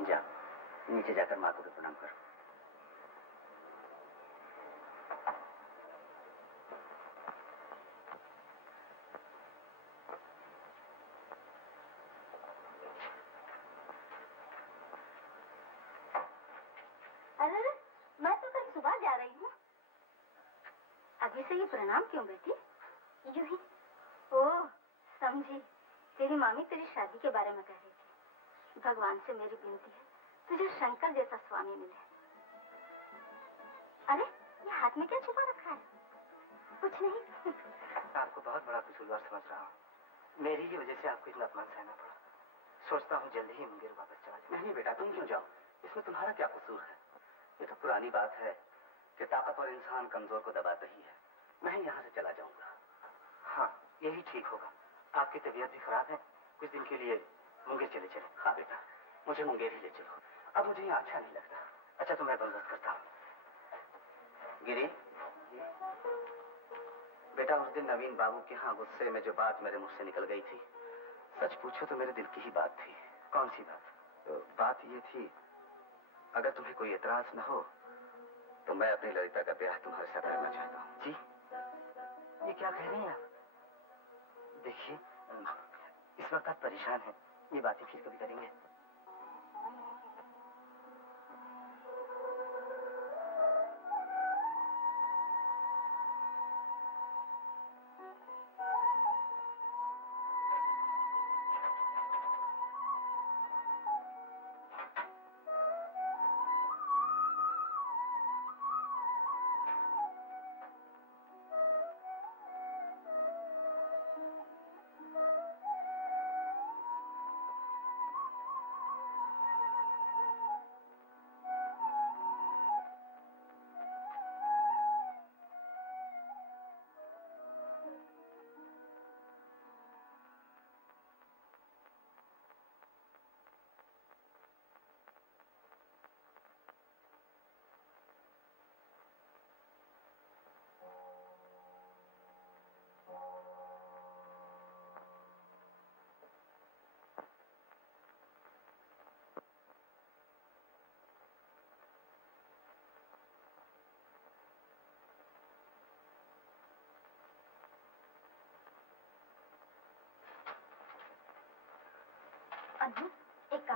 जा, नीचे जाकर माँ को भी प्रणाम करो। अरे, मैं तो कल सुबह जा रही हूँ। अभी से ये प्रणाम क्यों बेटी? यूं ही। ओह, समझी। तेरी मामी तेरी शादी के बारे में कह रही थी। भगवान से मेरी विनती है, तुझे शंकर जैसा स्वामी मिले। अरे, ये हाथ में क्या छुपा रखा है? कुछ नहीं। आपको बहुत बड़ा कसूरवार समझ रहा हूँ। मेरी ही वजह से आपको इतना अपमान सहना पड़ा। सोचता हूँ जल्दी ही मुंगेर वापस चला जाऊँ। नहीं बेटा, तुम क्यों जाओ? इसमें तुम्हारा क्या कसूर है? ये तो पुरानी बात है कि ताकतवर इंसान कमजोर को दबाता ही है। मैं यहाँ से चला जाऊंगा। हाँ, यही ठीक होगा। आपकी तबीयत भी खराब है, कुछ दिन के लिए मुंगेर चले चले। हाँ बेटा, मुझे मुंगेर ही ले चलो। अब मुझे यहाँ अच्छा नहीं लगता। अच्छा, तो मैं बंदोबस्त करता हूँ। गिरी, बेटा उस दिन नवीन बाबू के यहाँ गुस्से में जो बात मेरे मुंह से निकल गई थी, सच पूछो तो मेरे दिल की ही बात थी। कौन सी बात? तो बात ये थी, अगर तुम्हें कोई एतराज न हो तो मैं अपनी ललिता का ब्याह तुम्हारे साथ करना चाहता हूँ। जी, ये क्या कह रही हैं आप? देखिए, इस वक्त आप परेशान हैं, ये बातें फिर कभी करेंगे।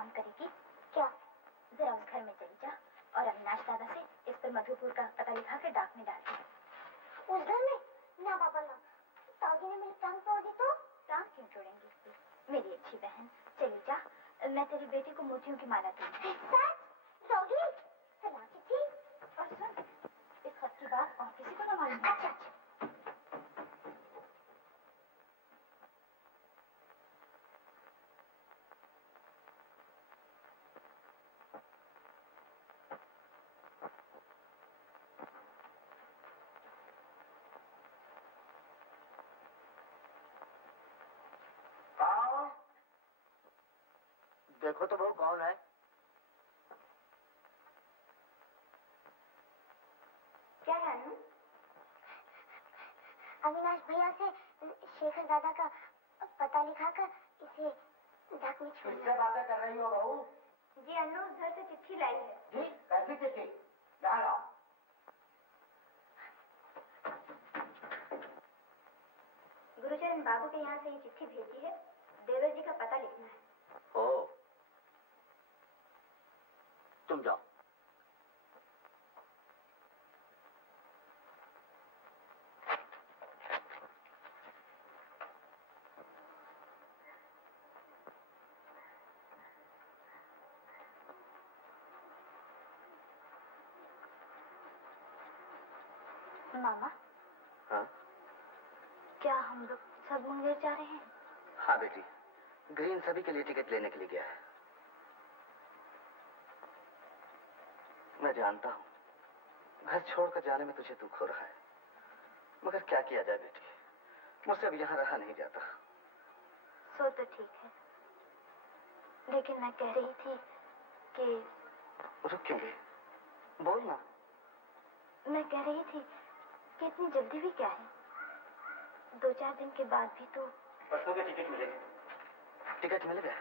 काम करेगी क्या? जरा उस घर में चली जा और अविनाश दादा से इस पर मधुपुर का पता लिखा कर डाक में डाल दे। उस घर में? ना पापा ना, तागी ने मेरी टांग तोड़ दी तो? टांग क्यों तोड़ेंगी? मेरी अच्छी बहन, चली जा, मैं तेरी बेटी को मोतियों की माला दूंगी। दोगी? चला चिट्ठी। और सुन, इस खत की बात और किसी को न मालूम। अच्छा अच्छा। देखो तो बहू कौन है? क्या है अनु? अविनाश भैया से शेखर दादा का पता लिखा कर इसे डाक में छोड़। किससे बातें कर रही हो बहू? जी अनु उस घर से चिट्ठी लाई है। जी कैसी चिट्ठी? यहाँ लाओ। गुरुचरण बाबू के यहाँ से ये चिट्ठी भेजी है, देवर जी का पता लिखना है। ओ, तुम जाओ। मामा। हाँ? क्या हम लोग सब मुंगेर जा रहे हैं? हाँ बेटी, ग्रीन सभी के लिए टिकट लेने के लिए गया है। मैं जानता हूँ घर छोड़कर जाने में तुझे दुख हो रहा है, मगर क्या किया जाए बेटी, मुझसे अब यहाँ रहा नहीं जाता। सो तो ठीक है, लेकिन मैं कह रही थी कि... रुक क्यों गई? बोल ना। मैं कह रही थी कि इतनी जल्दी भी क्या है, 2-4 दिन के बाद भी तो... परसों का टिकट मिलेगा। टिकट मिल गया?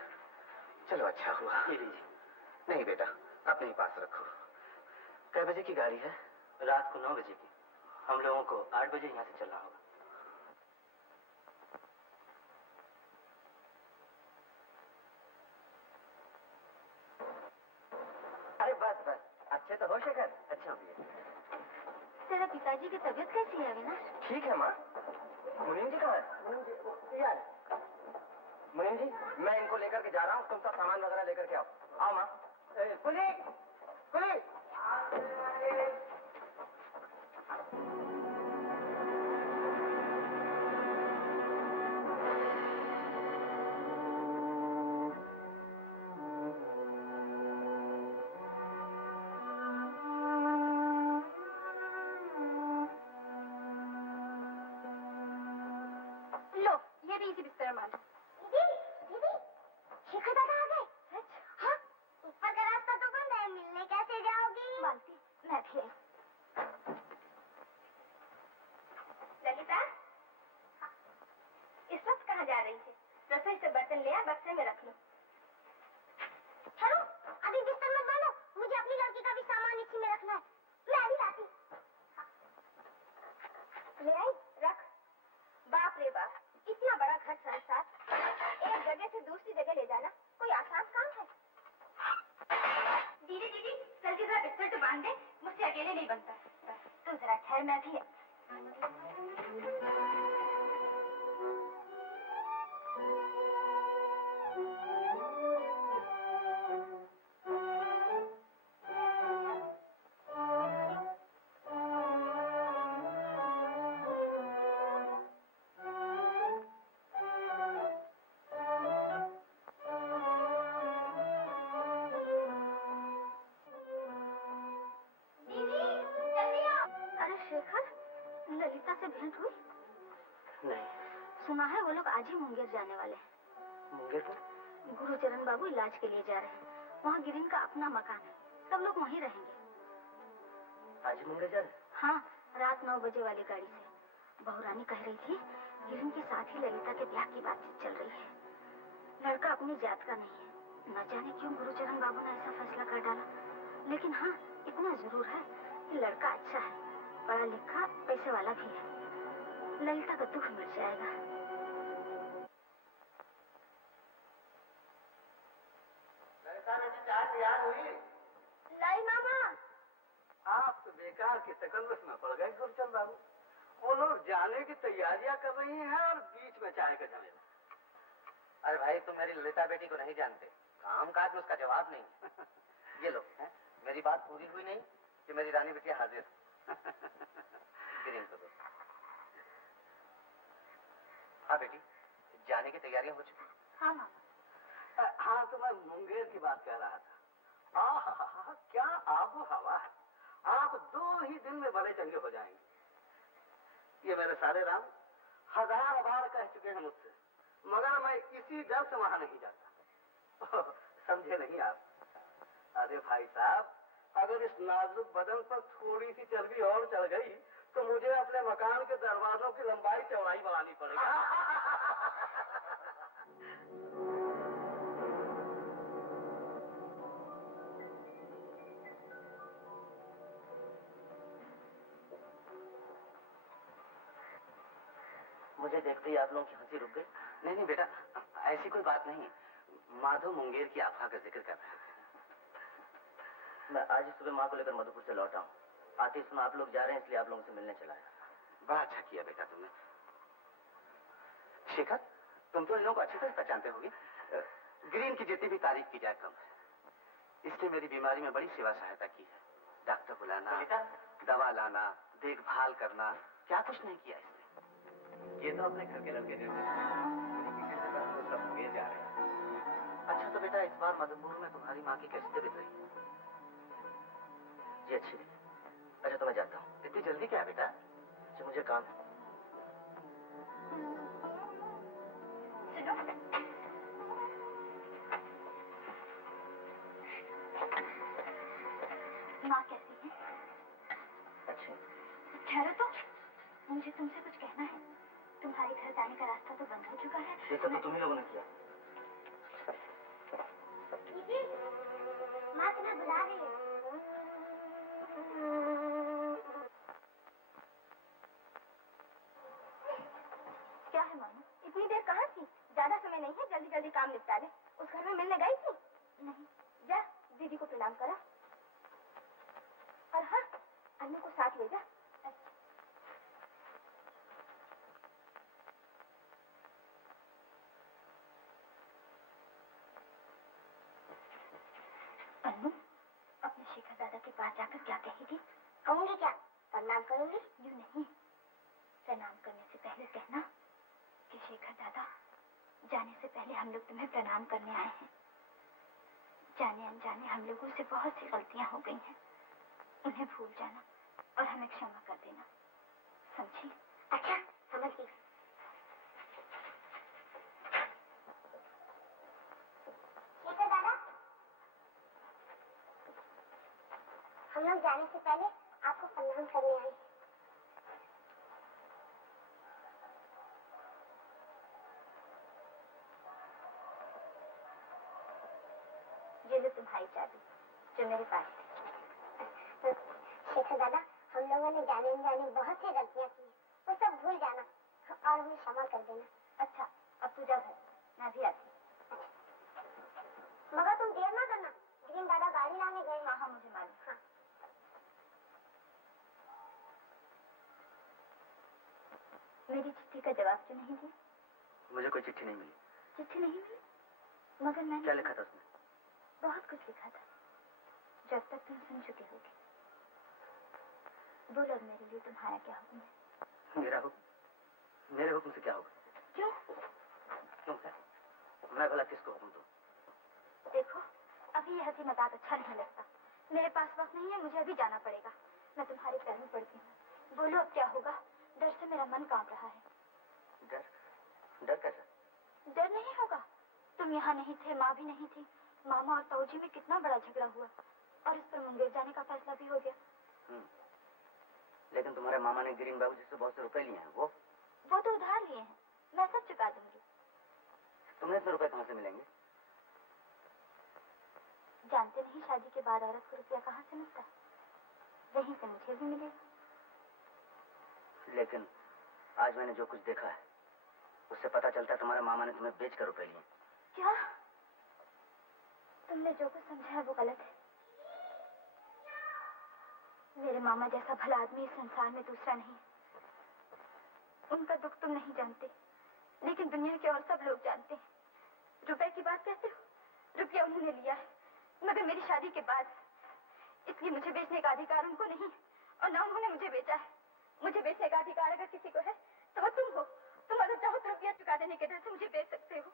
चलो अच्छा हुआ। ये लीजिए। नहीं बेटा, अपने ही पास रखो। कै बजे की गाड़ी है? रात को 9 बजे की। हम लोगों को 8 बजे यहाँ से चलना होगा। अरे बस बस, अच्छे तो हो शेखर। अच्छा भैया। तेरा पिताजी की तबीयत कैसी है अविनाश? ठीक है माँ। मुनीम जी कहाँ है? मुनीम जी, मैं इनको लेकर के जा रहा हूँ, तुम सब सामान वगैरह लेकर के आओ। आओ माँ। कुली, कुली। लो, ये भी इसी बिस्तर में। दीदी, शेखर दादा आ गए। सच? हाँ? ऊपर का रास्ता तो बंद है, मिलने कैसे जाओगी? मानती, मैं भी आई। ललिता, इस वक्त कहाँ जा रही थी? रसोई से बर्तन ले आ, बक्से में रख लो। चलो, अभी बिस्तर मत डालो, मुझे अपनी लड़की का भी सामान इसी में रखना है। मैं अभी लाती। ले आई, रख। बाप रे बाप, इतना बड़ा घर संसार, एक जगह से दूसरी जगह ले जाना कोई आसान काम है? दीदी दीदी, जल्दी जरा बिस्तर तो बांध दे, मुझसे अकेले नहीं बनता। तू जरा ठहर, मैं भी ललिता से भेंट हुई? नहीं। सुना है वो लोग आज ही मुंगेर जाने वाले हैं। मुंगेर पर? गुरुचरण बाबू इलाज के लिए जा रहे हैं। वहाँ गिरीन का अपना मकान है, सब लोग वहीं रहेंगे। आज ही मुंगेर जा रहे? हाँ, रात 9 बजे वाली गाड़ी से। बहुरानी कह रही थी गिरीन के साथ ही ललिता के ब्याह की बातचीत चल रही है। लड़का अपनी जात का नहीं है, न जाने क्यों गुरुचरण बाबू ने ऐसा फैसला कर डाला। लेकिन हाँ, इतना जरूर है कि लड़का अच्छा है, पढ़ा लिखा, पैसे वाला भी है। ललिता का दुख मिट जाएगा। कन्वेंस में पड़ गए गुरचंद बाबू। वो लोग जाने की तैयारियां कर रही हैं और बीच में चाय का झमेला। अरे भाई तुम मेरी ललिता बेटी को नहीं जानते, काम काज में उसका जवाब नहीं। ये लो है? मेरी बात पूरी हुई नहीं कि मेरी रानी बेटी हाजिर। ग्रीन को दो। हाँ बेटी, जाने की तैयारियां हो चुकी? हाँ मामा। हाँ तो मैं मुंगेर की बात कह रहा था। आहा, क्या आबो हवा है। आप 2 ही दिन में बड़े चंगे हो जाएंगे। ये मेरे सारे राम 1000 बार कह चुके हैं मुझसे, मगर मैं इसी डर से वहां नहीं जाता। समझे नहीं आप? अरे भाई साहब, अगर इस नाजुक बदन पर थोड़ी सी चर्बी और चढ़ गई तो मुझे अपने मकान के दरवाजों की लंबाई चौड़ाई बढ़ानी पड़ेगी। मुझे देखते ही आप लोगों की हंसी रुक गई? नहीं नहीं बेटा, ऐसी कोई बात नहीं। माधव मुंगेर की आभा का जिक्र कर रहा है। मैं आज सुबह माँ को लेकर मधुपुर से लौटा हूँ। आते सुना आप लोग जा रहे हैं, इसलिए आप लोगों से मिलने चला है। बड़ा अच्छा किया बेटा तुमने। शेखर, तुम तो इन लोगों को अच्छी तरह पहचानते होगे। ग्रीन की जितनी भी तारीफ की जाए कम है। इसने मेरी बीमारी में बड़ी सेवा सहायता की है। डॉक्टर बुलाना, दवा लाना, देखभाल करना, क्या कुछ नहीं किया इसने। ये तो अपने घर के लड़के जैसे सब मुंगेर जा रहे हैं। अच्छा तो बेटा, इस बार मधुपुर में तुम्हारी माँ की कैसी तबीयत रही? जी अच्छी रही। अच्छा तो मैं जाता हूँ। इतनी जल्दी क्या है बेटा? अच्छा मुझे काम है। माँ कैसी है? अच्छी। ठहरो तो, मुझे तुमसे कुछ कहना है। तुम्हारे घर जाने का रास्ता तो बंद हो चुका है। ये सब तो तुम ही लोगों ने किया। दीदी, माँ तुम्हें बुला रही है। क्या है मानो? इतनी देर कहाँ थी? ज्यादा समय नहीं है, जल्दी जल्दी काम निपटा ले। उस घर में मिलने गई थी? नहीं। जा दीदी को प्रणाम करा। और हाँ, अन्नू को साथ ले जा। अन्नू, अपने शेखर दादा के पास जाकर क्या कहेगी? कहूंगी क्या? प्रणाम करूंगी? यूं नहीं, प्रणाम करने से पहले कहना कि शेखर दादा, जाने से पहले हम लोग तुम्हें प्रणाम करने आए हैं। जाने अनजाने हम लोगों से बहुत सी गलतियां हो गई हैं। उन्हें भूल जाना और हमें क्षमा कर देना, समझी? अच्छा, समझ गई। शेखर दादा, हम लोग जाने से पहले आपको प्रणाम करने आए। ये लो तुम्हारी चाबी, जो मेरे पास है। शेखर दादा, हम लोगों ने जाने अनजाने बहुत सी गलतियां की हैं, वो सब भूल जाना और हमें क्षमा कर देना। अच्छा, अब तू जा घर, मैं भी आती हूँ। मगर तुम देर ना करना, ग्रीन दादा गाड़ी लाने गए। हाँ हाँ मुझे मालूम। हाँ। मेरी चिट्ठी का जवाब क्यों नहीं दिया? मुझे कोई चिट्ठी नहीं मिली। चिट्ठी नहीं मिली? मगर मैंने क्या लिखा था उसमें? बहुत कुछ लिखा था, जो अब तक तुम सुन चुके होगे। बोलो मेरे लिए तुम्हारा क्या हुक्म है? मेरा हुक्म? मेरे हुक्म से क्या होगा? क्यों? क्यों क्या? मैं भला किसको हुक्म दूं? देखो, अभी यह हंसी मजाक अच्छा नहीं लगता। मेरे पास वक्त नहीं है, मुझे अभी जाना पड़ेगा। मैं तुम्हारे पैर में पड़ती हूँ। बोलो अब क्या होगा? डर से मेरा मन कांप रहा है। डर? डर कैसा? डर नहीं होगा। तुम यहाँ नहीं थे, माँ भी नहीं थी। मामा और ताऊजी में कितना बड़ा झगड़ा हुआ और इस पर मुंगेर जाने का फैसला भी हो गया। लेकिन तुम्हारे मामा ने ग्रीन बाबू जी से बहुत से रुपए लिए हैं। वो तो उधार लिए हैं, मैं सब चुका दूंगी। तुम्हें इतने रुपए कहाँ से मिलेंगे? जानते नहीं, शादी के बाद औरत को रुपया कहाँ से मिलता है? वहीं से मुझे भी मिलेगा। लेकिन आज मैंने जो कुछ देखा है उससे पता चलता है तुम्हारे मामा ने तुम्हें बेचकर रुपए लिए। क्या? तुमने जो कुछ समझा है वो गलत है। मेरे मामा जैसा भला आदमी इस संसार में दूसरा नहीं। उनका दुख तुम नहीं जानते, लेकिन दुनिया के और सब लोग जानते हैं। रुपए की बात कहते हो, रुपया उन्होंने लिया है, मगर मेरी शादी के बाद। इसलिए मुझे बेचने का अधिकार उनको नहीं, और ना उन्होंने मुझे बेचा है। मुझे बेचने का अधिकार अगर किसी को है तो वो तुम हो। तुम अगर चाहो तो रुपया चुका देने के डर से मुझे बेच सकते हो।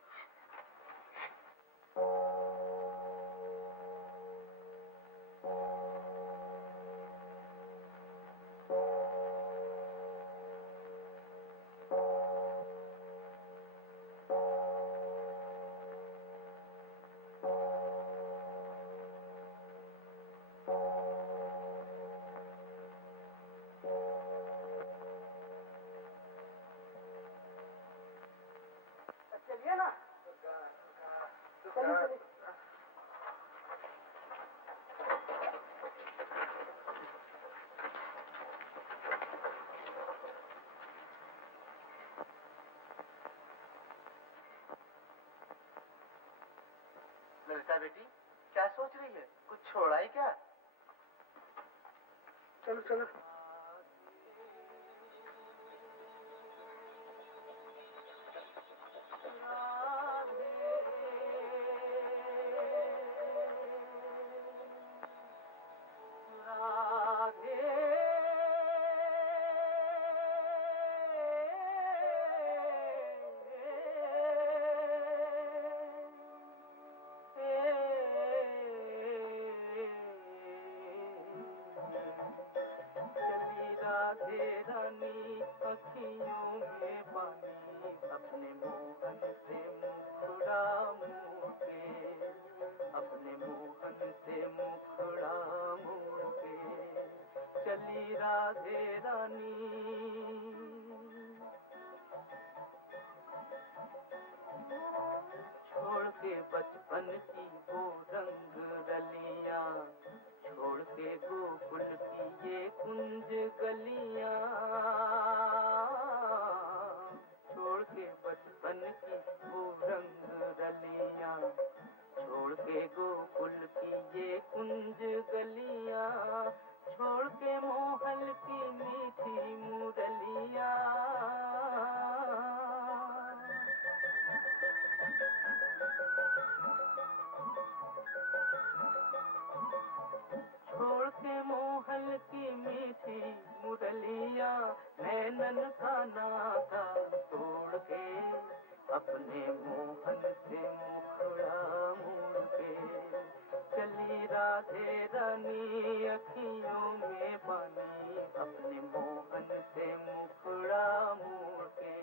चलिए ना। ललिता बेटी, क्या सोच रही है? कुछ छोड़ा है क्या? चलो चलो। बचपन की वो रंग रलियां, छोड़ के गोकुल की ये कुंज गलियां, छोड़ के बचपन की वो रंग रलियां, छोड़ के गोकुल की ये कुंज गलियां, छोड़ के मोहल की मीठी मुरलियां, छोड़ के मोहल की मीठी मुरलियां, नैनन का नाता तोड़ के, अपने मोहन से मुखड़ा मोड़ के, चली राधे रानी अखियों में पानी, अपने मोहन से मुखड़ा मोड़ के,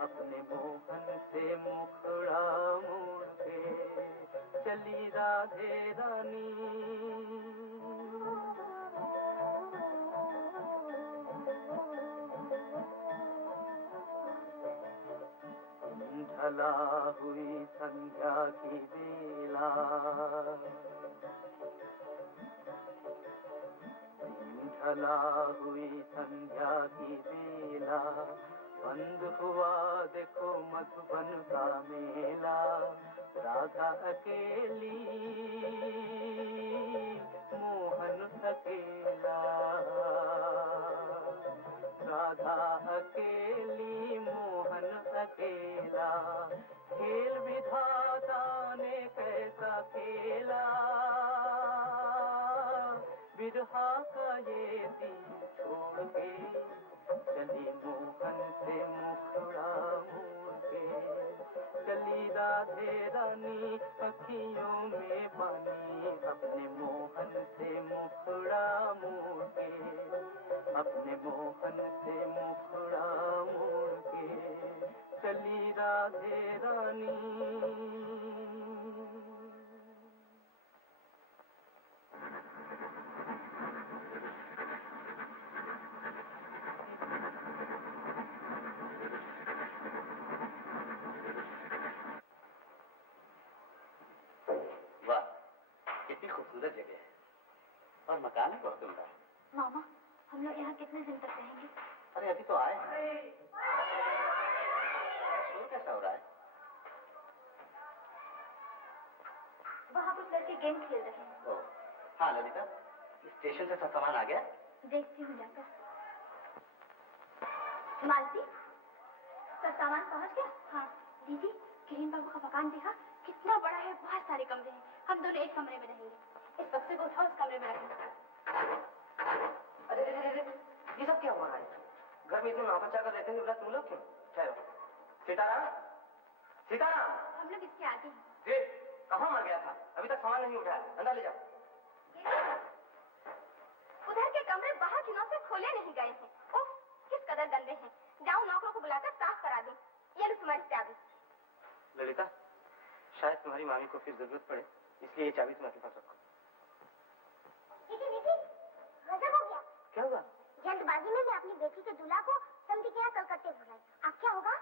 अपने मोहन से मुखड़ा मोड़ के, चली राधे रानी। ढला हुई संध्या की बेला, ढला हुई संध्या की बेला, बंद हुआ देखो मधुबन का मेला, राधा अकेली मोहन अकेला, राधा अकेली मोहन अकेला, खेल विधाता ने कैसा खेला, विरहा का ये दिन छोड़ के, चली मोहन से मुखड़ा मोड़ के, चली राधे रानी अखियों में पानी, अपने मोहन से मुखड़ा मोड़ के, अपने मोहन से मुखड़ा मोड़ के, चली राधे रानी। वाह, कितनी खूबसूरत जगह है और मकान है बहुत उम्दा। मामा, हम लोग यहाँ कितने दिन तक रहेंगे? अरे अभी तो आए हैं। शोर कैसा हो रहा है? वहाँ कुछ लड़के गेम खेल रहे हैं। ओह, हाँ ललिता, स्टेशन से सब सामान आ गया? देखती हूँ जाकर। मालती, सब सामान पहुँच गया? हाँ। दीदी, किरण बाबू का मकान देखा? कितना बड़ा है, बहुत सारे कमरे हैं। हम दोनों एक कमरे में रहेंगे। इस बक्से को उठाओ, उस कमरे में रखेंगे। अरे ये सब क्या हुआ है? घर में इतने नौबच्चा कर रहते हैं, तुम लोग क्यों? ठहरो। सीताराम, सीताराम। हम लोग इसके आगे हैं। फिर कहाँ मर गया था? अभी तक सामान नहीं उठाया, अंदर ले जाओ। उधर के कमरे बाहर दिनों से खोले नहीं गए हैं। उफ, किस कदर गंदे हैं। जाओ नौकरों को बुलाकर साफ करा दूं। ये लो तुम्हारी चाबी। ललिता, शायद तुम्हारी मामी को फिर जरूरत पड़े, इसलिए ये चाबी तुम्हारे पास रखो। गजब हो गया। क्या हुआ? जल्दबाजी में मैं अपनी बेटी के दूल्हा को समझी के यहाँ कलकत्ते बुलाई। अब क्या होगा?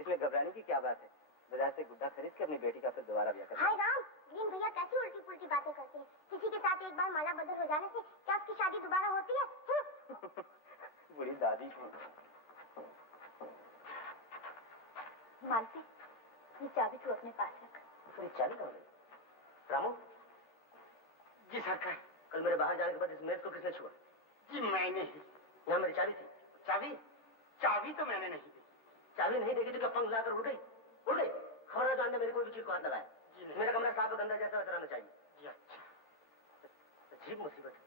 इसमें घबराने की क्या बात है? बाजार से गुड्डा खरीद के अपनी बेटी का फिर दोबारा ब्याह कर। हाय राम, ग्रीन भैया कैसी उल्टी पुल्टी बातें करते हैं। किसी के साथ एक बार माला बदल हो जाने से क्या उसकी शादी दोबारा होती है? बुरी दादी को। मालती, ये चाबी तू अपने पास रख। तो चाबी कहाँ गई? रामू? जी सरकार। कल मेरे बाहर जाने के बाद इस मेज को किसने छुआ? जी मैंने ही। यहाँ मेरी चाबी थी। चाबी? चाबी तो मैंने नहीं दी। चाबी नहीं देगी तो क्या पंख लाकर उड़ गई? उड़ गई? खबरदार जानने मेरी कोई भी चीज को हाथ लगाया। मेरा कमरा साफ और गंदा जैसा वैसा रहना चाहिए। जी अच्छा। अजीब मुसीबत है,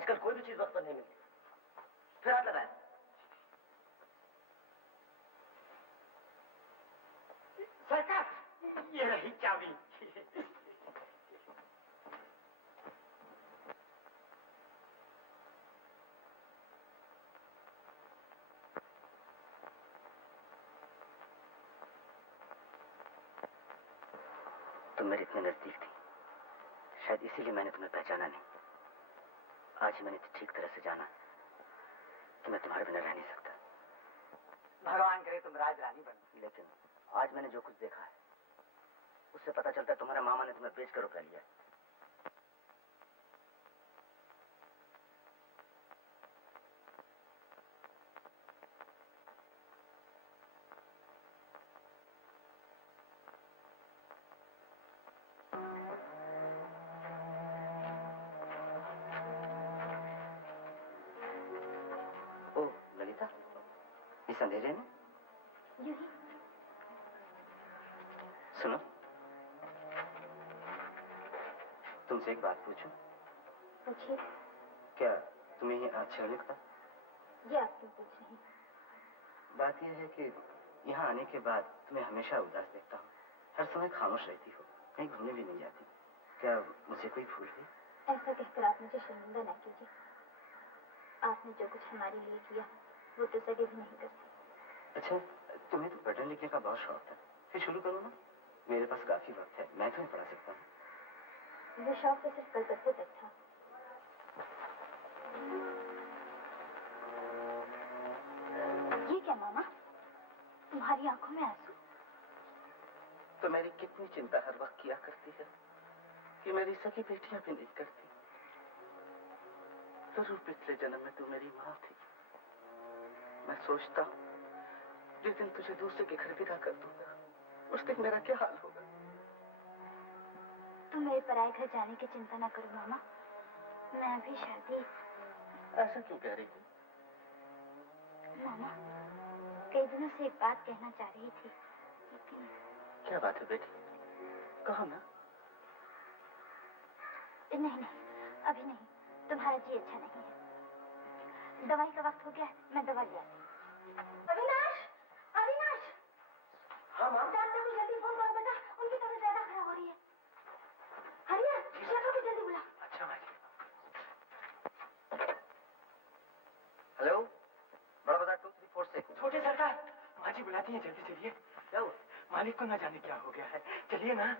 आजकल कोई भी चीज वक्त पर नहीं मिलती। फिर हाथ लगाया। सरकार, ये रही चाबी। तुम मेरे इतने नजदीक थी, शायद इसीलिए मैंने तुम्हें पहचाना नहीं। आज ही मैंने ठीक तरह से जाना कि मैं तुम्हारे बिना रह नहीं सकता। भगवान करे तुम राज रानी बन। लेकिन आज मैंने जो कुछ देखा है उससे पता चलता है तुम्हारे मामा ने तुम्हें बेचकर रुपया लिया। ओह ललिता, इस अंधेरे में? यूं ही। सुनो, तुमसे एक बात पूछूं? पूछिए। क्या तुम्हें ये अच्छा लगता? ये आप क्यों पूछ रहे हैं? बात यह है कि यहाँ आने के बाद तुम्हें हमेशा उदास देखता हूँ। हर समय खामोश रहती हो, कहीं घूमने भी नहीं जाती। क्या मुझे कोई भूल गई? ऐसा कहकर आप मुझे शर्मिंदा न कीजिए। आपने जो कुछ हमारे लिए किया वो तो सगे भी नहीं करते। अच्छा, तुम्हें तो पढ़ने लिखने का बहुत शौक था, फिर शुरू करो ना। मेरे पास काफी वक्त है, मैं तुम्हें पढ़ा सकता हूँ। वो शौक तो सिर्फ कलकत्ते तक था। ये क्या मामा, तुम्हारी आंखों में आंसू? तो मेरी कितनी चिंता हर वक्त किया करती है कि मेरी सगी बेटियां भी नहीं करती। जरूर पिछले जन्म में तू मेरी माँ थी। मैं सोचता हूँ जिस दिन तुझे दूसरे के घर विदा कर दूंगा, उस दिन मेरा क्या हाल होगा। तुम मेरे पराए घर जाने की चिंता न करो मामा। मैं अभी शादी। ऐसा क्यों कह रही है? मामा, कई दिनों से एक बात कहना चाह रही थी, लेकिन क्या बात है बेटी? कहो ना। नहीं, अभी नहीं। तुम्हारा जी अच्छा नहीं है। दवाई का वक्त हो गया है, मैं दवा ले आती हूँ। अविनाश, अविनाश। हाँ माँ। डॉक्टर को जल्दी फोन करो बेटा, उनकी तबीयत ज्यादा खराब हो रही है। हरिया, शेखर को जल्दी बुला। अच्छा भाई। हेलो, बड़ा बाजार 234 से। छोटे सरकार, माँ जी बुलाती हैं, जल्दी चलिए। क्या हुआ? मालिक को ना जाने क्या हो गया है, चलिए ना।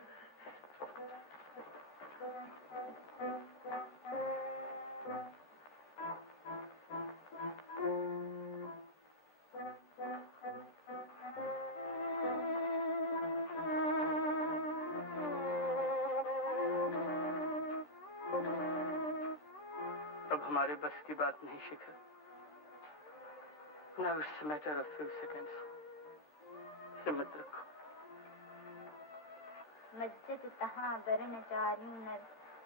अब हमारे बस की बात नहीं शिखर। Now it's a matter of few seconds. हिम्मत रखो। मस्जिद तहाँ बरन चारूं नर,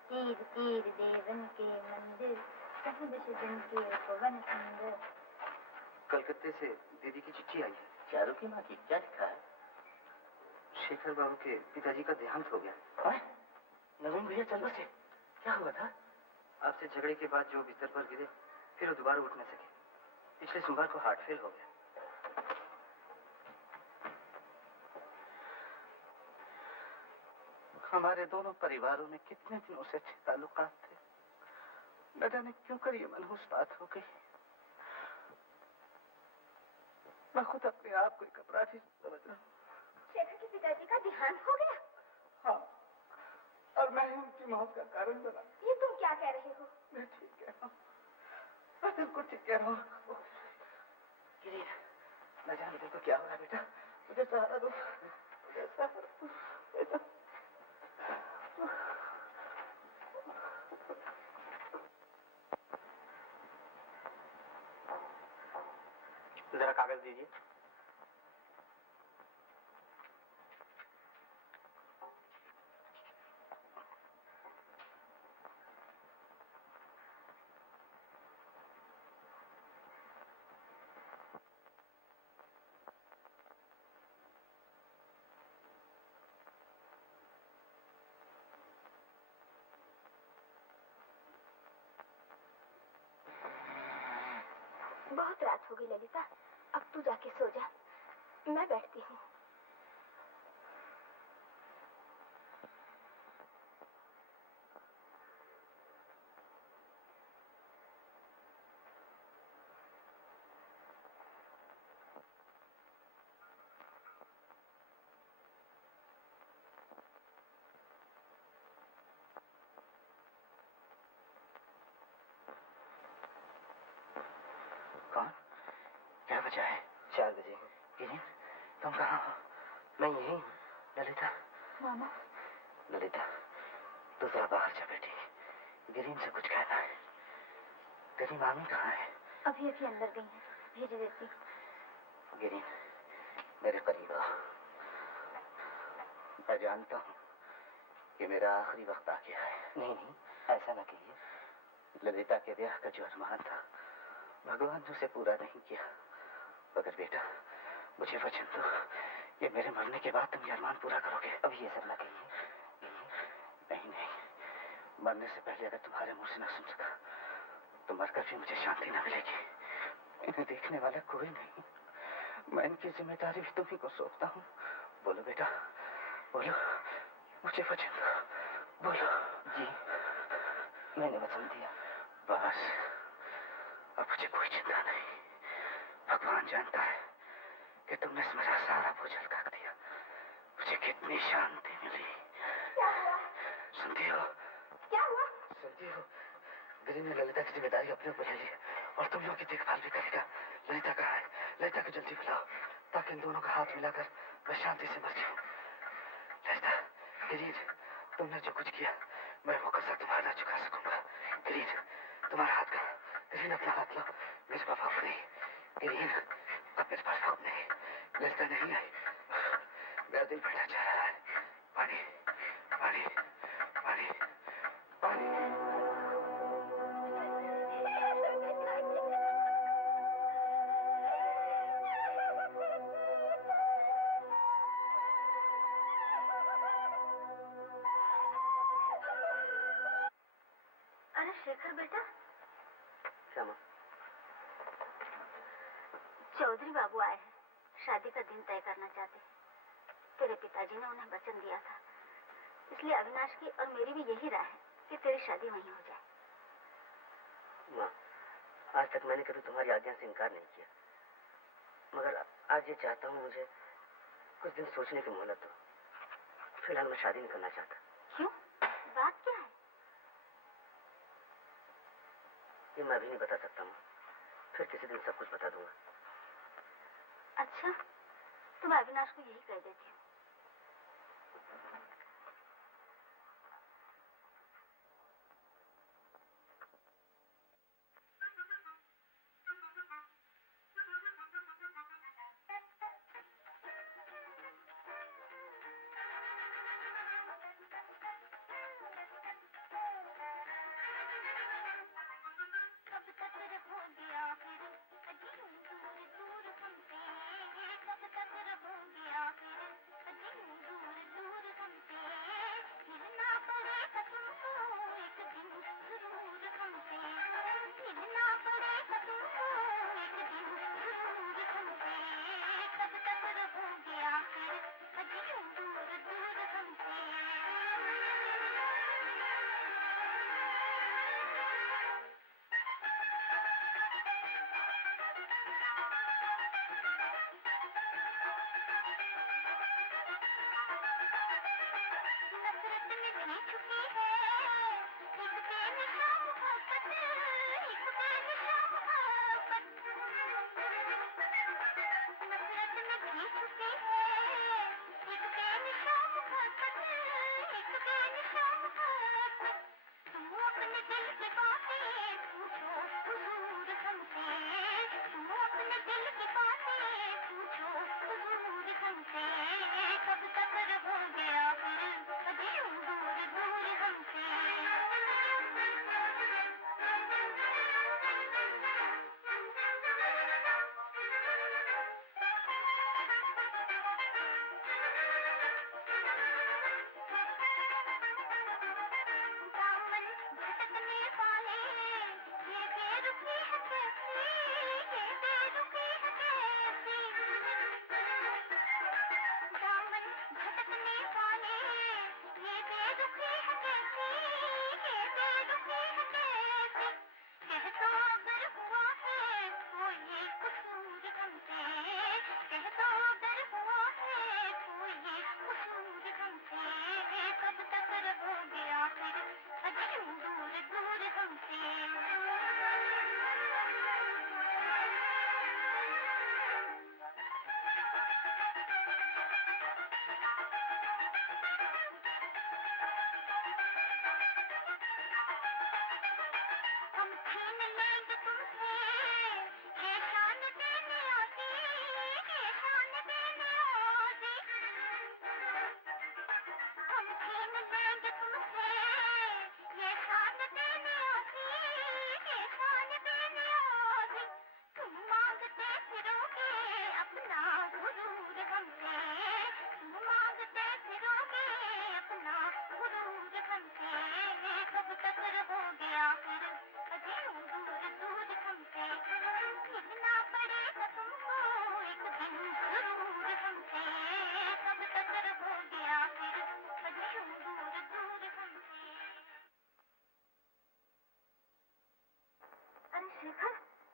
तीर तीर देवन के मंदिर। कलकत्ते से दीदी की चिट्ठी आई है। चारू की माँ की क्या लिखा है? शेखर बाबू के पिताजी का देहांत हो गया। नवीन भैया चल बसे। क्या हुआ था? आपसे झगड़े के बाद जो बिस्तर पर गिरे, फिर वो दोबारा उठ न सके। पिछले सोमवार को हार्ट फेल हो गया। हमारे दोनों परिवारों में कितने दिनों से अच्छे ताल्लुकात थे। न जाने क्यों कर ये मनहूस बात हो गई। मैं खुद अपने आप को एक अपराधी समझ रहा हूँ। शेखर के पिताजी का देहांत हो गया? हाँ, और मैं ही उनकी मौत का कारण बना। ये तुम क्या कह रहे हो? मैं ठीक कह रहा हूँ, मैं बिल्कुल ठीक कह रहा हूँ। गिरी, न जाने देखो क्या हो रहा है बेटा। मुझे सहारा दो, मुझे सहारा दो बेटा। जरा कागज दीजिए। बहुत रात हो गई ललिता, अब तू जाके सो जा, मैं बैठती हूँ। कौन? क्या वजह है? 4 बजे। गिरीन, तुम कहाँ हो? मैं यही हूँ। ललिता, मामा, ललिता, तू जरा बाहर जा बेटी। गिरीन से कुछ कहना है। तेरी मामी कहाँ है? अभी अभी अंदर गई है, भेज देती। गिरीन, मेरे करीब आ। मैं जानता हूँ कि मेरा आखिरी वक्त आ गया है। नहीं नहीं, ऐसा ना कहिए। ललिता के ब्याह का जो अरमान था, भगवान ने उसे पूरा नहीं किया। मगर बेटा, मुझे वचन दो, ये मेरे मरने के बाद तुम ये अरमान पूरा करोगे। अब ये सब ना कहिए। नहीं नहीं, मरने से पहले अगर तुम्हारे मुंह से ना सुन सका तो मरकर भी मुझे शांति ना मिलेगी। इन्हें देखने वाला कोई नहीं। मैं इनकी जिम्मेदारी भी तुम्ही को सौंपता हूँ। बोलो बेटा, बोलो, मुझे वचन दो, बोलो। जी, मैंने वचन दिया। बस, अब मुझे कोई चिंता नहीं। भगवान जानता है कि तुमने मेरा सारा बोझ हल्का कर दिया। मुझे कितनी शांति मिली। क्या हुआ? सुनती हो? क्या हुआ? सुनती हो? गिरी ने ललिता की जिम्मेदारी अपने ऊपर ले ली और तुम लोग की देखभाल भी करेगा। ललिता कहाँ है? ललिता को जल्दी बुलाओ ताकि इन दोनों का हाथ मिलाकर मैं शांति से मर जाऊं। ललिता, गिरी, तुमने जो कुछ किया मैं वो कसर तुम्हारा चुका सकूंगा। गिरी, तुम्हारा हाथ कहाँ? गिरी, अपना हाथ लो। मेरे पास वक्त नहीं। गिरी, अब मेरे पास वक्त नहीं। ललिता नहीं आई। मेरा दिल फटा जा रहा है। पानी, पानी, पानी, पानी। अरे शेखर बेटा। श्यामा, चौधरी बाबू आए हैं, शादी का दिन तय करना चाहते हैं। तेरे पिताजी ने उन्हें वचन दिया था, इसलिए अविनाश की और मेरी भी यही राय है कि तेरी शादी वहीं हो जाए। माँ, आज तक मैंने कभी तुम्हारी आज्ञा से इनकार नहीं किया, मगर आज ये चाहता हूँ मुझे कुछ दिन सोचने की मोहलत दो। फिलहाल मैं शादी नहीं करना चाहता। क्यों? बात क्या है? ये मैं भी नहीं बता सकता माँ, फिर किसी दिन सब कुछ बता दूंगा। अच्छा, तो मैं अविनाश को यही कह देती हूँ।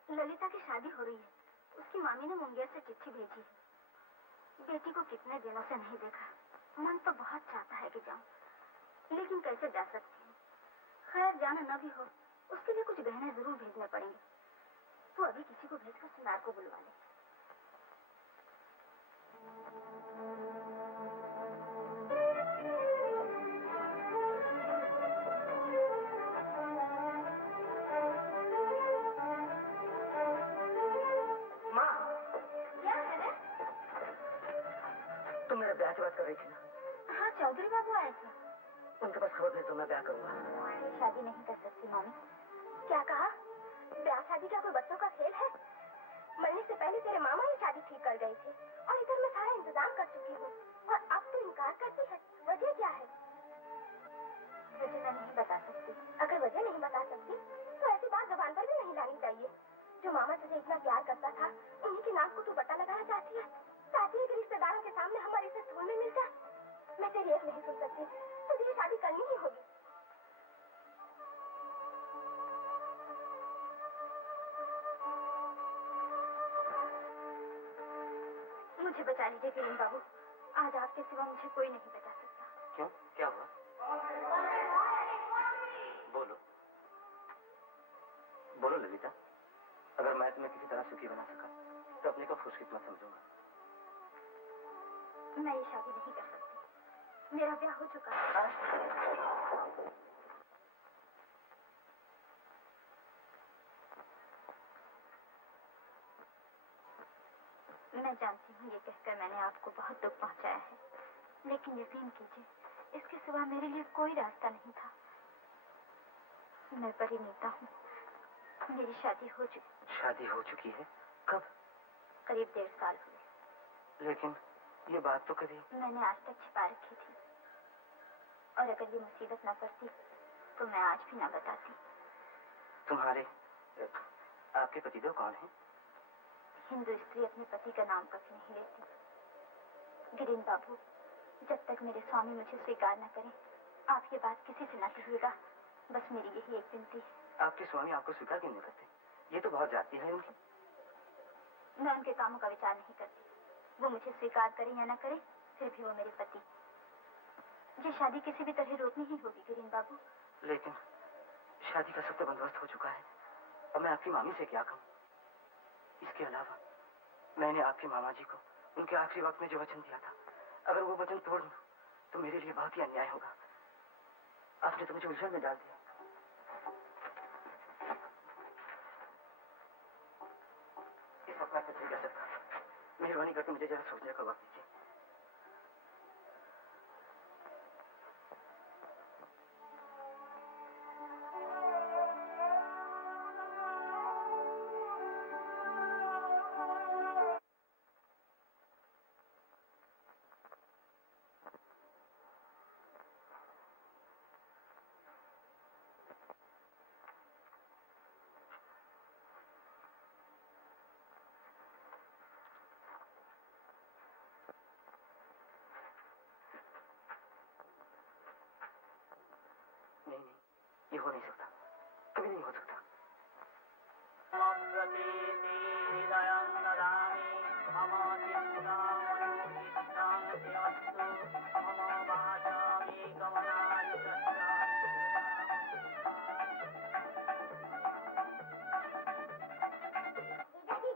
ललिता की शादी हो रही है। उसकी मामी ने मुंगेर से चिट्ठी भेजी है। बेटी को कितने दिनों से नहीं देखा। मन तो बहुत चाहता है कि जाऊं, लेकिन कैसे जा सकती हूँ। खैर जाना न भी हो, उसके लिए कुछ गहने जरूर भेजने पड़ेंगे। तो अभी किसी को भेजकर सुनार को बुलवा ले। तुम मेरे ब्याह की बात कर रही थी ना? हाँ, चौधरी बाबू आए थे। उनके पास खबर भेज तो मैं ब्याह करूंगा। शादी नहीं कर सकती मामी। क्या कहा? ब्याह शादी क्या कोई बच्चों का खेल है? मरने से पहले तेरे मामा ही शादी ठीक कर गए थे और इधर मैं सारा इंतजाम कर चुकी हूँ और अब तो इनकार करती है। वजह क्या है? वजह मैं नहीं बता सकती। अगर वजह नहीं बता सकती तो ऐसी बात जुबान पर भी नहीं लानी चाहिए। जो मामा तुझे इतना प्यार करता था, उन्हीं की नाक को तू बट्टा लगाना चाहती है। चाहती है कि रिश्तेदारों के सामने हमारी इज्जत धूल में मिल जाए। मैं तेरी एक नहीं सुन सकती। तुझे शादी करनी ही होगी। मुझे बचा लीजिए किरण बाबू। आज आपके सिवा मुझे कोई नहीं बचा सकता। क्यों? क्या हुआ? बोलो बोलो ललिता। अगर मैं तुम्हें किसी तरह सुखी बना सका तो अपने को खुशकिस्मत समझूंगा। मैं ये शादी नहीं कर सकती। मेरा ब्याह हो चुका है। मैं जानती हूँ ये कहकर मैंने आपको बहुत दुख पहुंचाया है, लेकिन यकीन कीजिए इसके सिवा मेरे लिए कोई रास्ता नहीं था। मैं परिणीता हूँ। मेरी शादी हो चुकी। शादी हो चुकी है? कब? करीब 1.5 साल हुए। लेकिन ये बात तो कभी मैंने आज तक छिपा रखी थी, और अगर ये मुसीबत न पड़ती तो मैं आज भी न बताती। तुम्हारे आपके पतिदेव कौन हैं? हिंदू स्त्री अपने पति का नाम कभी नहीं लेती। गिरीन बाबू, जब तक मेरे स्वामी मुझे स्वीकार न करें, आप ये बात किसी से न कहिएगा। बस मेरी यही एक विनती है। आपके स्वामी आपको स्वीकार क्यों नहीं करते? ये तो बहुत जाती है उनकी। मैं उनके कामों का विचार नहीं करती। वो मुझे स्वीकार करे या न करे, फिर भी वो मेरे पति। ये शादी किसी भी तरह रोकनी ही होगी गिरीन बाबू। लेकिन शादी का सब तो बंदोबस्त हो चुका है। अब मैं आपकी मामी से क्या कहूँ? इसके अलावा मैंने आपके मामा जी को उनके आखिरी वक्त में जो वचन दिया था, अगर वो वचन तोड़ दूं तो मेरे लिए बहुत ही अन्याय होगा। आपने तो मुझे उलझन में डाल दिया। इस वक्त मैं कुछ नहीं कर सकता। मेहरबानी करके मुझे जरा सोचने का वक्त दीजिए। नहीं, ये हो नहीं सकता। कभी नहीं हो सकता।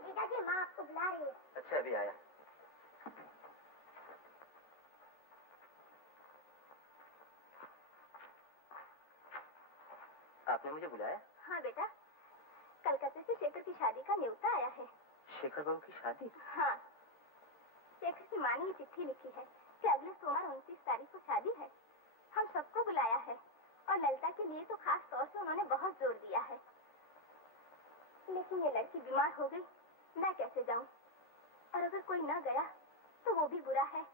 जीजाजी, माँ आपको बुला रही है। अच्छा, अभी आया। आपने मुझे बुलाया? हाँ बेटा, का न्योता आया है। शेखर बाबू की शादी? हाँ, शेखर की माँ ने ये चिट्ठी लिखी है कि अगले सोमवार 29 तारीख को शादी है। हम सबको बुलाया है और ललिता के लिए तो खास तौर से उन्होंने बहुत जोर दिया है। लेकिन ये लड़की बीमार हो गई, मैं कैसे जाऊं? और अगर कोई न गया तो वो भी बुरा है।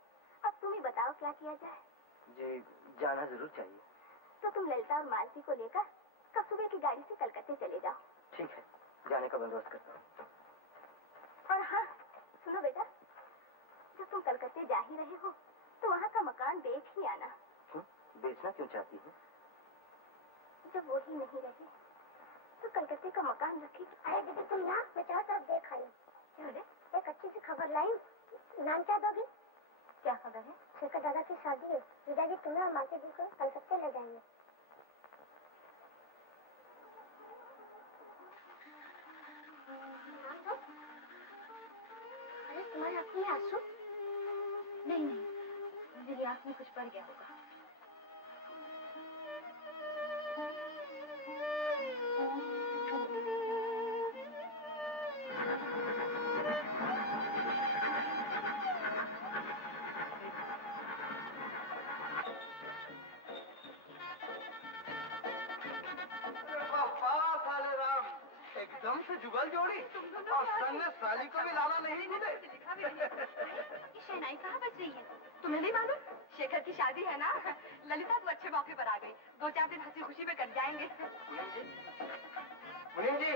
अब तुम ही बताओ क्या किया जाए। जी, जाना जरूर चाहिए। तो तुम ललिता और मालती को लेकर कल सुबह की गाड़ी से कलकत्ते चले जाओ। ठीक है, जाने का बंदोबस्त करता हूँ। और हाँ, सुनो बेटा, जब तुम कलकत्ते जा ही रहे हो तो वहाँ का मकान बेच ही आना। क्यों? बेचना क्यों चाहती है? जब वो ही नहीं रहे तो कलकत्ते का मकान रखेगी। अरे दीदी तुम यहाँ मैं चारों तरफ देख आई हूँ। एक अच्छी सी खबर लाई। नाम क्या दोगी? क्या खबर है? शेखर दादा की शादी है। पिताजी तुम्हें और माता जी को कलकत्ते ले जाएंगे। नाम दो। अरे तुम्हारी आँख में आंसू? नहीं, मेरी आँख में कुछ पड़ गया होगा। एकदम से जुगल जोड़ी और संग साली को भी लाना नहीं मिले। ये शहनाई कहाँ बच रही है? तुम्हें नहीं मालूम? शेखर की शादी है ना। ललिता तो अच्छे मौके पर आ गई। 2-4 दिन हंसी खुशी में कट जाएंगे। मुनीम जी,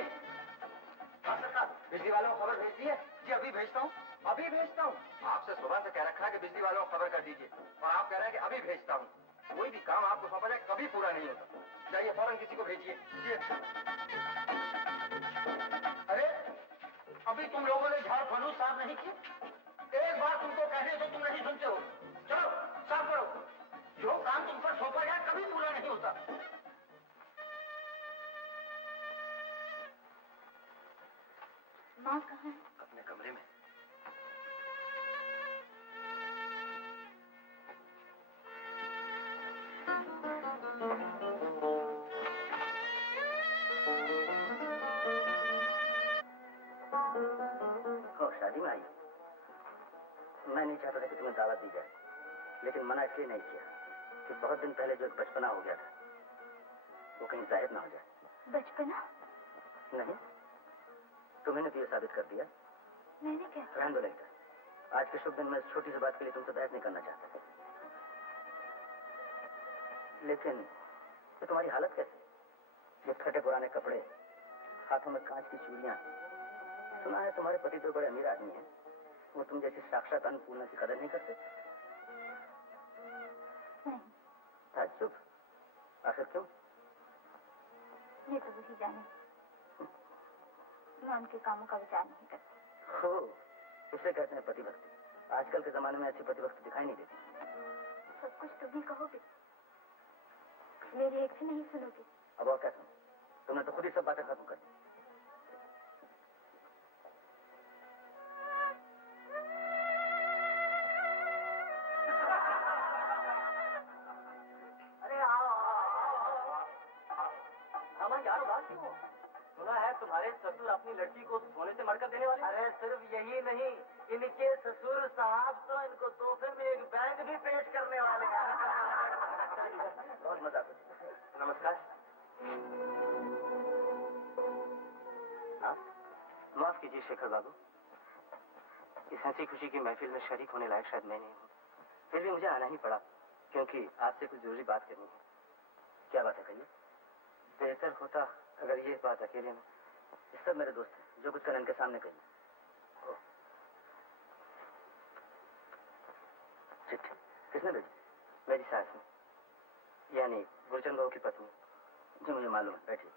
बिजली वालों को खबर भेज दी है? जी अभी भेजता हूँ, अभी भेजता हूँ। आपसे सुबह से कह रखा है कि बिजली वालों को खबर कर दीजिए और आप कह रहे हैं कि अभी भेजता हूँ। कोई भी काम आपको सौंपा जाए कभी पूरा नहीं होता। चाहिए फौरन किसी को भेजिए। जी अच्छा। अरे अभी तुम लोगों ने झाड़ फलूस साफ नहीं किया। एक बार तुमको कहने तो तुम नहीं सुनते हो। चलो साफ करो। जो काम तुम पर सौंपा जाए कभी पूरा नहीं होता। माँ कहाँ है? अपने कमरे में। शादी में आई। मैं नहीं चाहता था कि तुम्हें दावत दी जाए, लेकिन मना इसलिए नहीं किया कि बहुत दिन पहले जो एक बचपना हो गया था वो कहीं जाहिर ना हो जाए। बचपना? नहीं, तुम्हें तो ये साबित कर दिया। मैंने क्या? रहने दो ललिता, आज के शुभ दिन में इस छोटी सी बात के लिए तुमसे बहस नहीं करना चाहता। लेकिन तो तुम्हारी हालत कैसी? ये फटे पुराने कपड़े, हाथों में कांच की चूड़ियां। सुना है तुम्हारे पति तो बड़े अमीर आदमी हैं, वो तुम जैसी साक्षात अन्नपूर्णा की कदर नहीं करते? नहीं। ताज्जुब, आखिर क्यों? ये तो वही जाने। मैं उनके कामों का विचार नहीं करती। हो, उसे कहते हैं पतिभक्ति। आजकल के जमाने में अच्छी पतिभक्ति दिखाई नहीं देती। सब कुछ तुम ही कहोगे, मेरी एक भी नहीं सुनोगे। अब और क्या सुनो? तुमने तो खुद ही सब बातें खत्म कर दी। सुना है तुम्हारे ससुर अपनी लड़की को सोने से मरकर देने वाले। अरे सिर्फ यही नहीं, इनके ससुर साहब तो इनको तोहफे में एक बैग भी पेश करने वाले हैं। बहुत मजा आता। नमस्कार। हाँ, माफ कीजिए शेखर बाबू, इस हंसी खुशी की महफिल में शरीक होने लायक शायद मैं नहीं हूँ, फिर भी मुझे आना ही पड़ा क्योंकि आपसे कुछ जरूरी बात करनी है। क्या बात है, कहिए। बेहतर होता अगर ये बात अकेले में। इस सब मेरे दोस्त हैं, जो कुछ कर इनके सामने कहिए। चिट्ठी किसने भेजी? मेरी सास ने, यानी गुरचंद बाबू की पत्नी। जी मुझे मालूम है, बैठिए।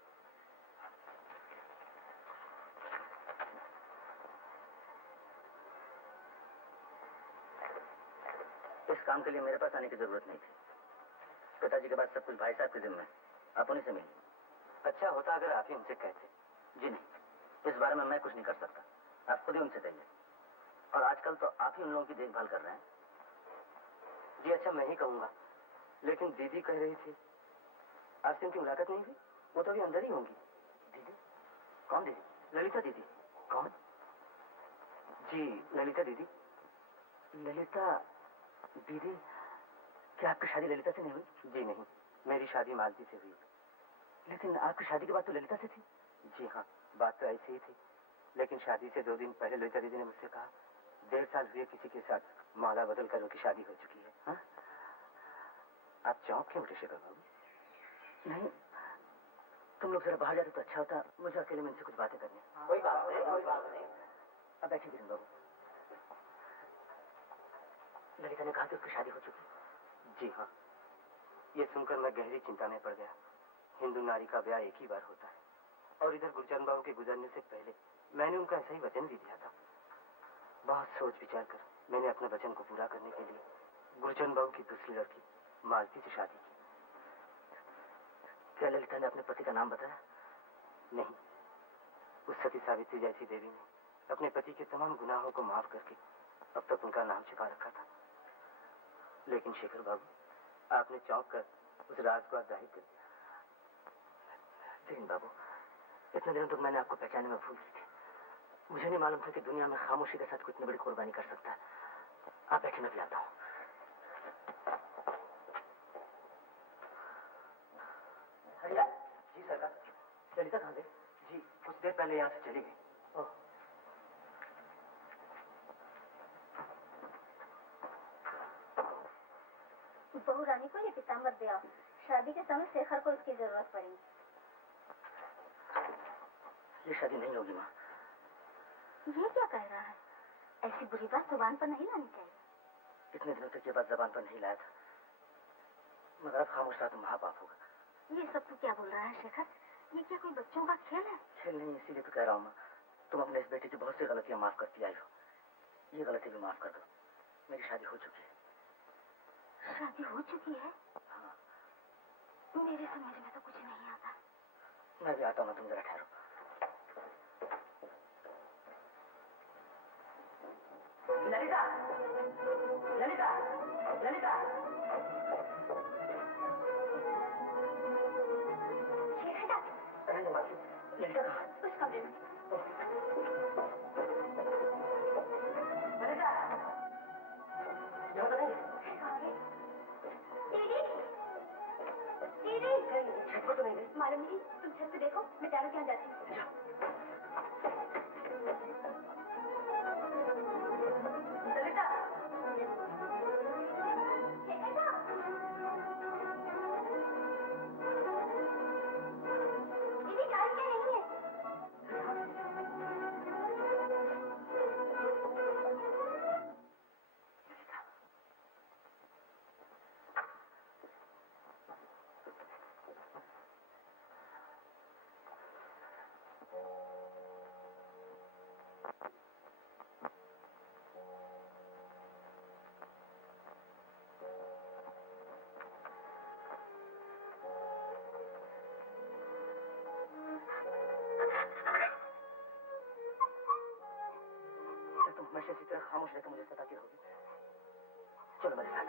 इस काम के लिए मेरे पास आने की जरूरत नहीं थी। पिताजी के बाद सब कुछ भाई साहब के जिम्मे है, आप उन्हीं से मिलिए। अच्छा होता अगर आप ही उनसे कहते। जी नहीं, इस बारे में मैं कुछ नहीं कर सकता, आप खुद ही उनसे कहिए। और आजकल तो आप ही उन लोगों की देखभाल कर रहे हैं। जी अच्छा, मैं ही कहूंगा, लेकिन दीदी कह रही थी आपसे उनकी मुलाकात नहीं हुई। वो तो अभी अंदर ही होंगी। दीदी? कौन दीदी? ललिता दीदी। कौन? जी ललिता दीदी। ललिता दीदी? क्या आपकी शादी ललिता से नहीं हुई? जी नहीं, मेरी शादी मालती से हुई। लेकिन आपकी शादी के बाद तो ललिता से थी। जी हाँ, बात तो ऐसी ही थी, लेकिन शादी से 2 दिन पहले ललिता दीदी ने मुझसे कहा 1.5 साल हुए किसी के साथ माला बदल कर उनकी शादी हो चुकी है। हाँ? आप चौंक क्यों उठे शेखर बाबू? नहीं, तुम लोग जरा बाहर जाते तो अच्छा होता, मुझे अकेले में इनसे कुछ बातें करनी। कोई बात नहीं, कोई बात नहीं। अब बैठिए गिरिन बाबू। ललिता ने कहा कि उसकी शादी हो चुकी। जी हाँ, ये सुनकर मैं गहरी चिंता में पड़ गया। हिंदू नारी का ब्याह एक ही बार होता है, और इधर गुरचंद बाबू के गुजरने से पहले मैंने उनका ऐसा ही वचन भी दिया था। बहुत सोच विचार कर मैंने अपने वचन को पूरा करने के लिए गुरचंद बाबू की दूसरी लड़की मालती से शादी की। क्या ललिता ने अपने पति का नाम बताया? नहीं, उस सती सावित्री जैसी देवी ने अपने पति के तमाम गुनाहों को माफ करके अब तक उनका नाम छिपा रखा था। लेकिन शेखर बाबू, आपने चौंक कर उस राज को जाहिर कर दिया। गिरिन बाबू, इतने दिनों तक मैंने आपको पहचानने में भूल गई थी। मुझे नहीं मालूम था कि दुनिया में खामोशी के साथ कोई इतनी बड़ी कुर्बानी कर सकता है। आप बैठे, मैं भी आता हूँ। हरिया जी सरकार। ललिता कहाँ गई? जी कुछ देर पहले यहाँ से चली गई। ओह, बहू रानी को ये पीताम्बर दे आओ, शादी के समय शेखर को इसकी जरूरत पड़ेगी। ये शादी नहीं होगी माँ। ये क्या कह रहा है? ऐसी बुरी बात जुबान पर नहीं लानी चाहिए। इतने दिनों तक ये बात जबान पर नहीं लाया था, मगर अब खामोश रहा तो महापाप होगा। ये सब तू क्या बोल रहा है शेखर? ये क्या कोई बच्चों का खेल है? खेल नहीं, इसीलिए तो कह रहा हूँ माँ, तुम अपने इस बेटे की बहुत सी गलतियां माफ करती आई हो, ये गलती भी माफ कर दो। मेरी शादी हो चुकी है। शादी हो चुकी है? हाँ। मेरे समझ में तो कुछ नहीं आता। मैं भी आता हूँ, तुम जरा ठहरो। ललिता, ललिता, ललिता। ललिता कहाँ? उस कमरे में। ललिता, यहाँ तो नहीं। दीदी, दीदी, छत पर तो नहीं गई। मालूम नहीं, तुम छत पे देखो, मैं चारों के यहाँ जाती हूँ। ललिता, दीदी चाय क्या नहीं है? तुम हमेशा इसी तरह खामोश रहकर मुझे सताती रहोगी। चलो मेरे साथ।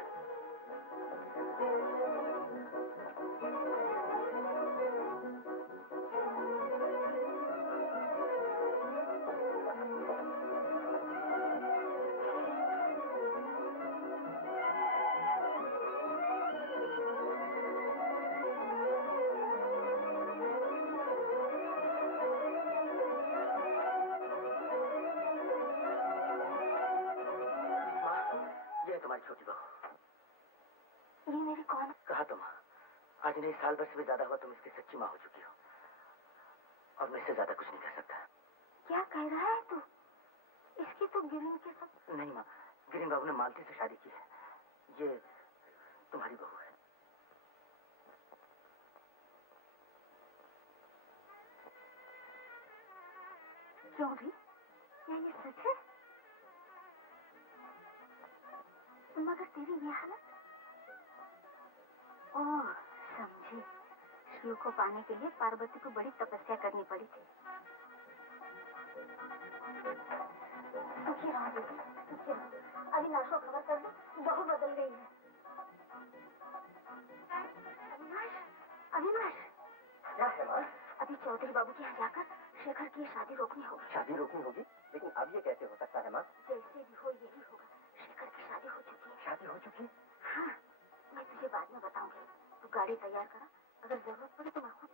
तुम्हारी छोटी बहू। ये मेरी कौन? कहा तो माँ, आज नहीं 1 साल भर से भी ज्यादा हुआ तुम इसकी सच्ची माँ हो चुकी हो, और मैं इससे ज्यादा कुछ नहीं कर सकता। क्या कह रहा है तू? इसकी तो गिरिन के साथ। नहीं माँ, गिरिन बाबू ने मालती से शादी की है। ये तुम्हारी बहू है। क्यों भी? क्या ये सच है? मगर तेरी ये हालत? ओह, समझी। शिव को पाने के लिए पार्वती को बड़ी तपस्या करनी पड़ी थी। सुखी रहो दीदी, सुखी रहो। अविनाश को खबर कर दो, बहू बदल गई है। अविनाश, अविनाश। क्या है माँ? अभी चौधरी बाबू के यहाँ जाकर शेखर इसलिए शादी रोकनी होगी। शादी रोकनी होगी? लेकिन अब ये कैसे हो सकता है माँ? जैसे भी हो यही होगा। शेखर की शादी हो चुकी है। शादी हो चुकी है? हाँ, मैं तुझे बाद में बताऊंगी। तू गाड़ी तैयार करा, अगर जरूरत पड़े तो मैं खुद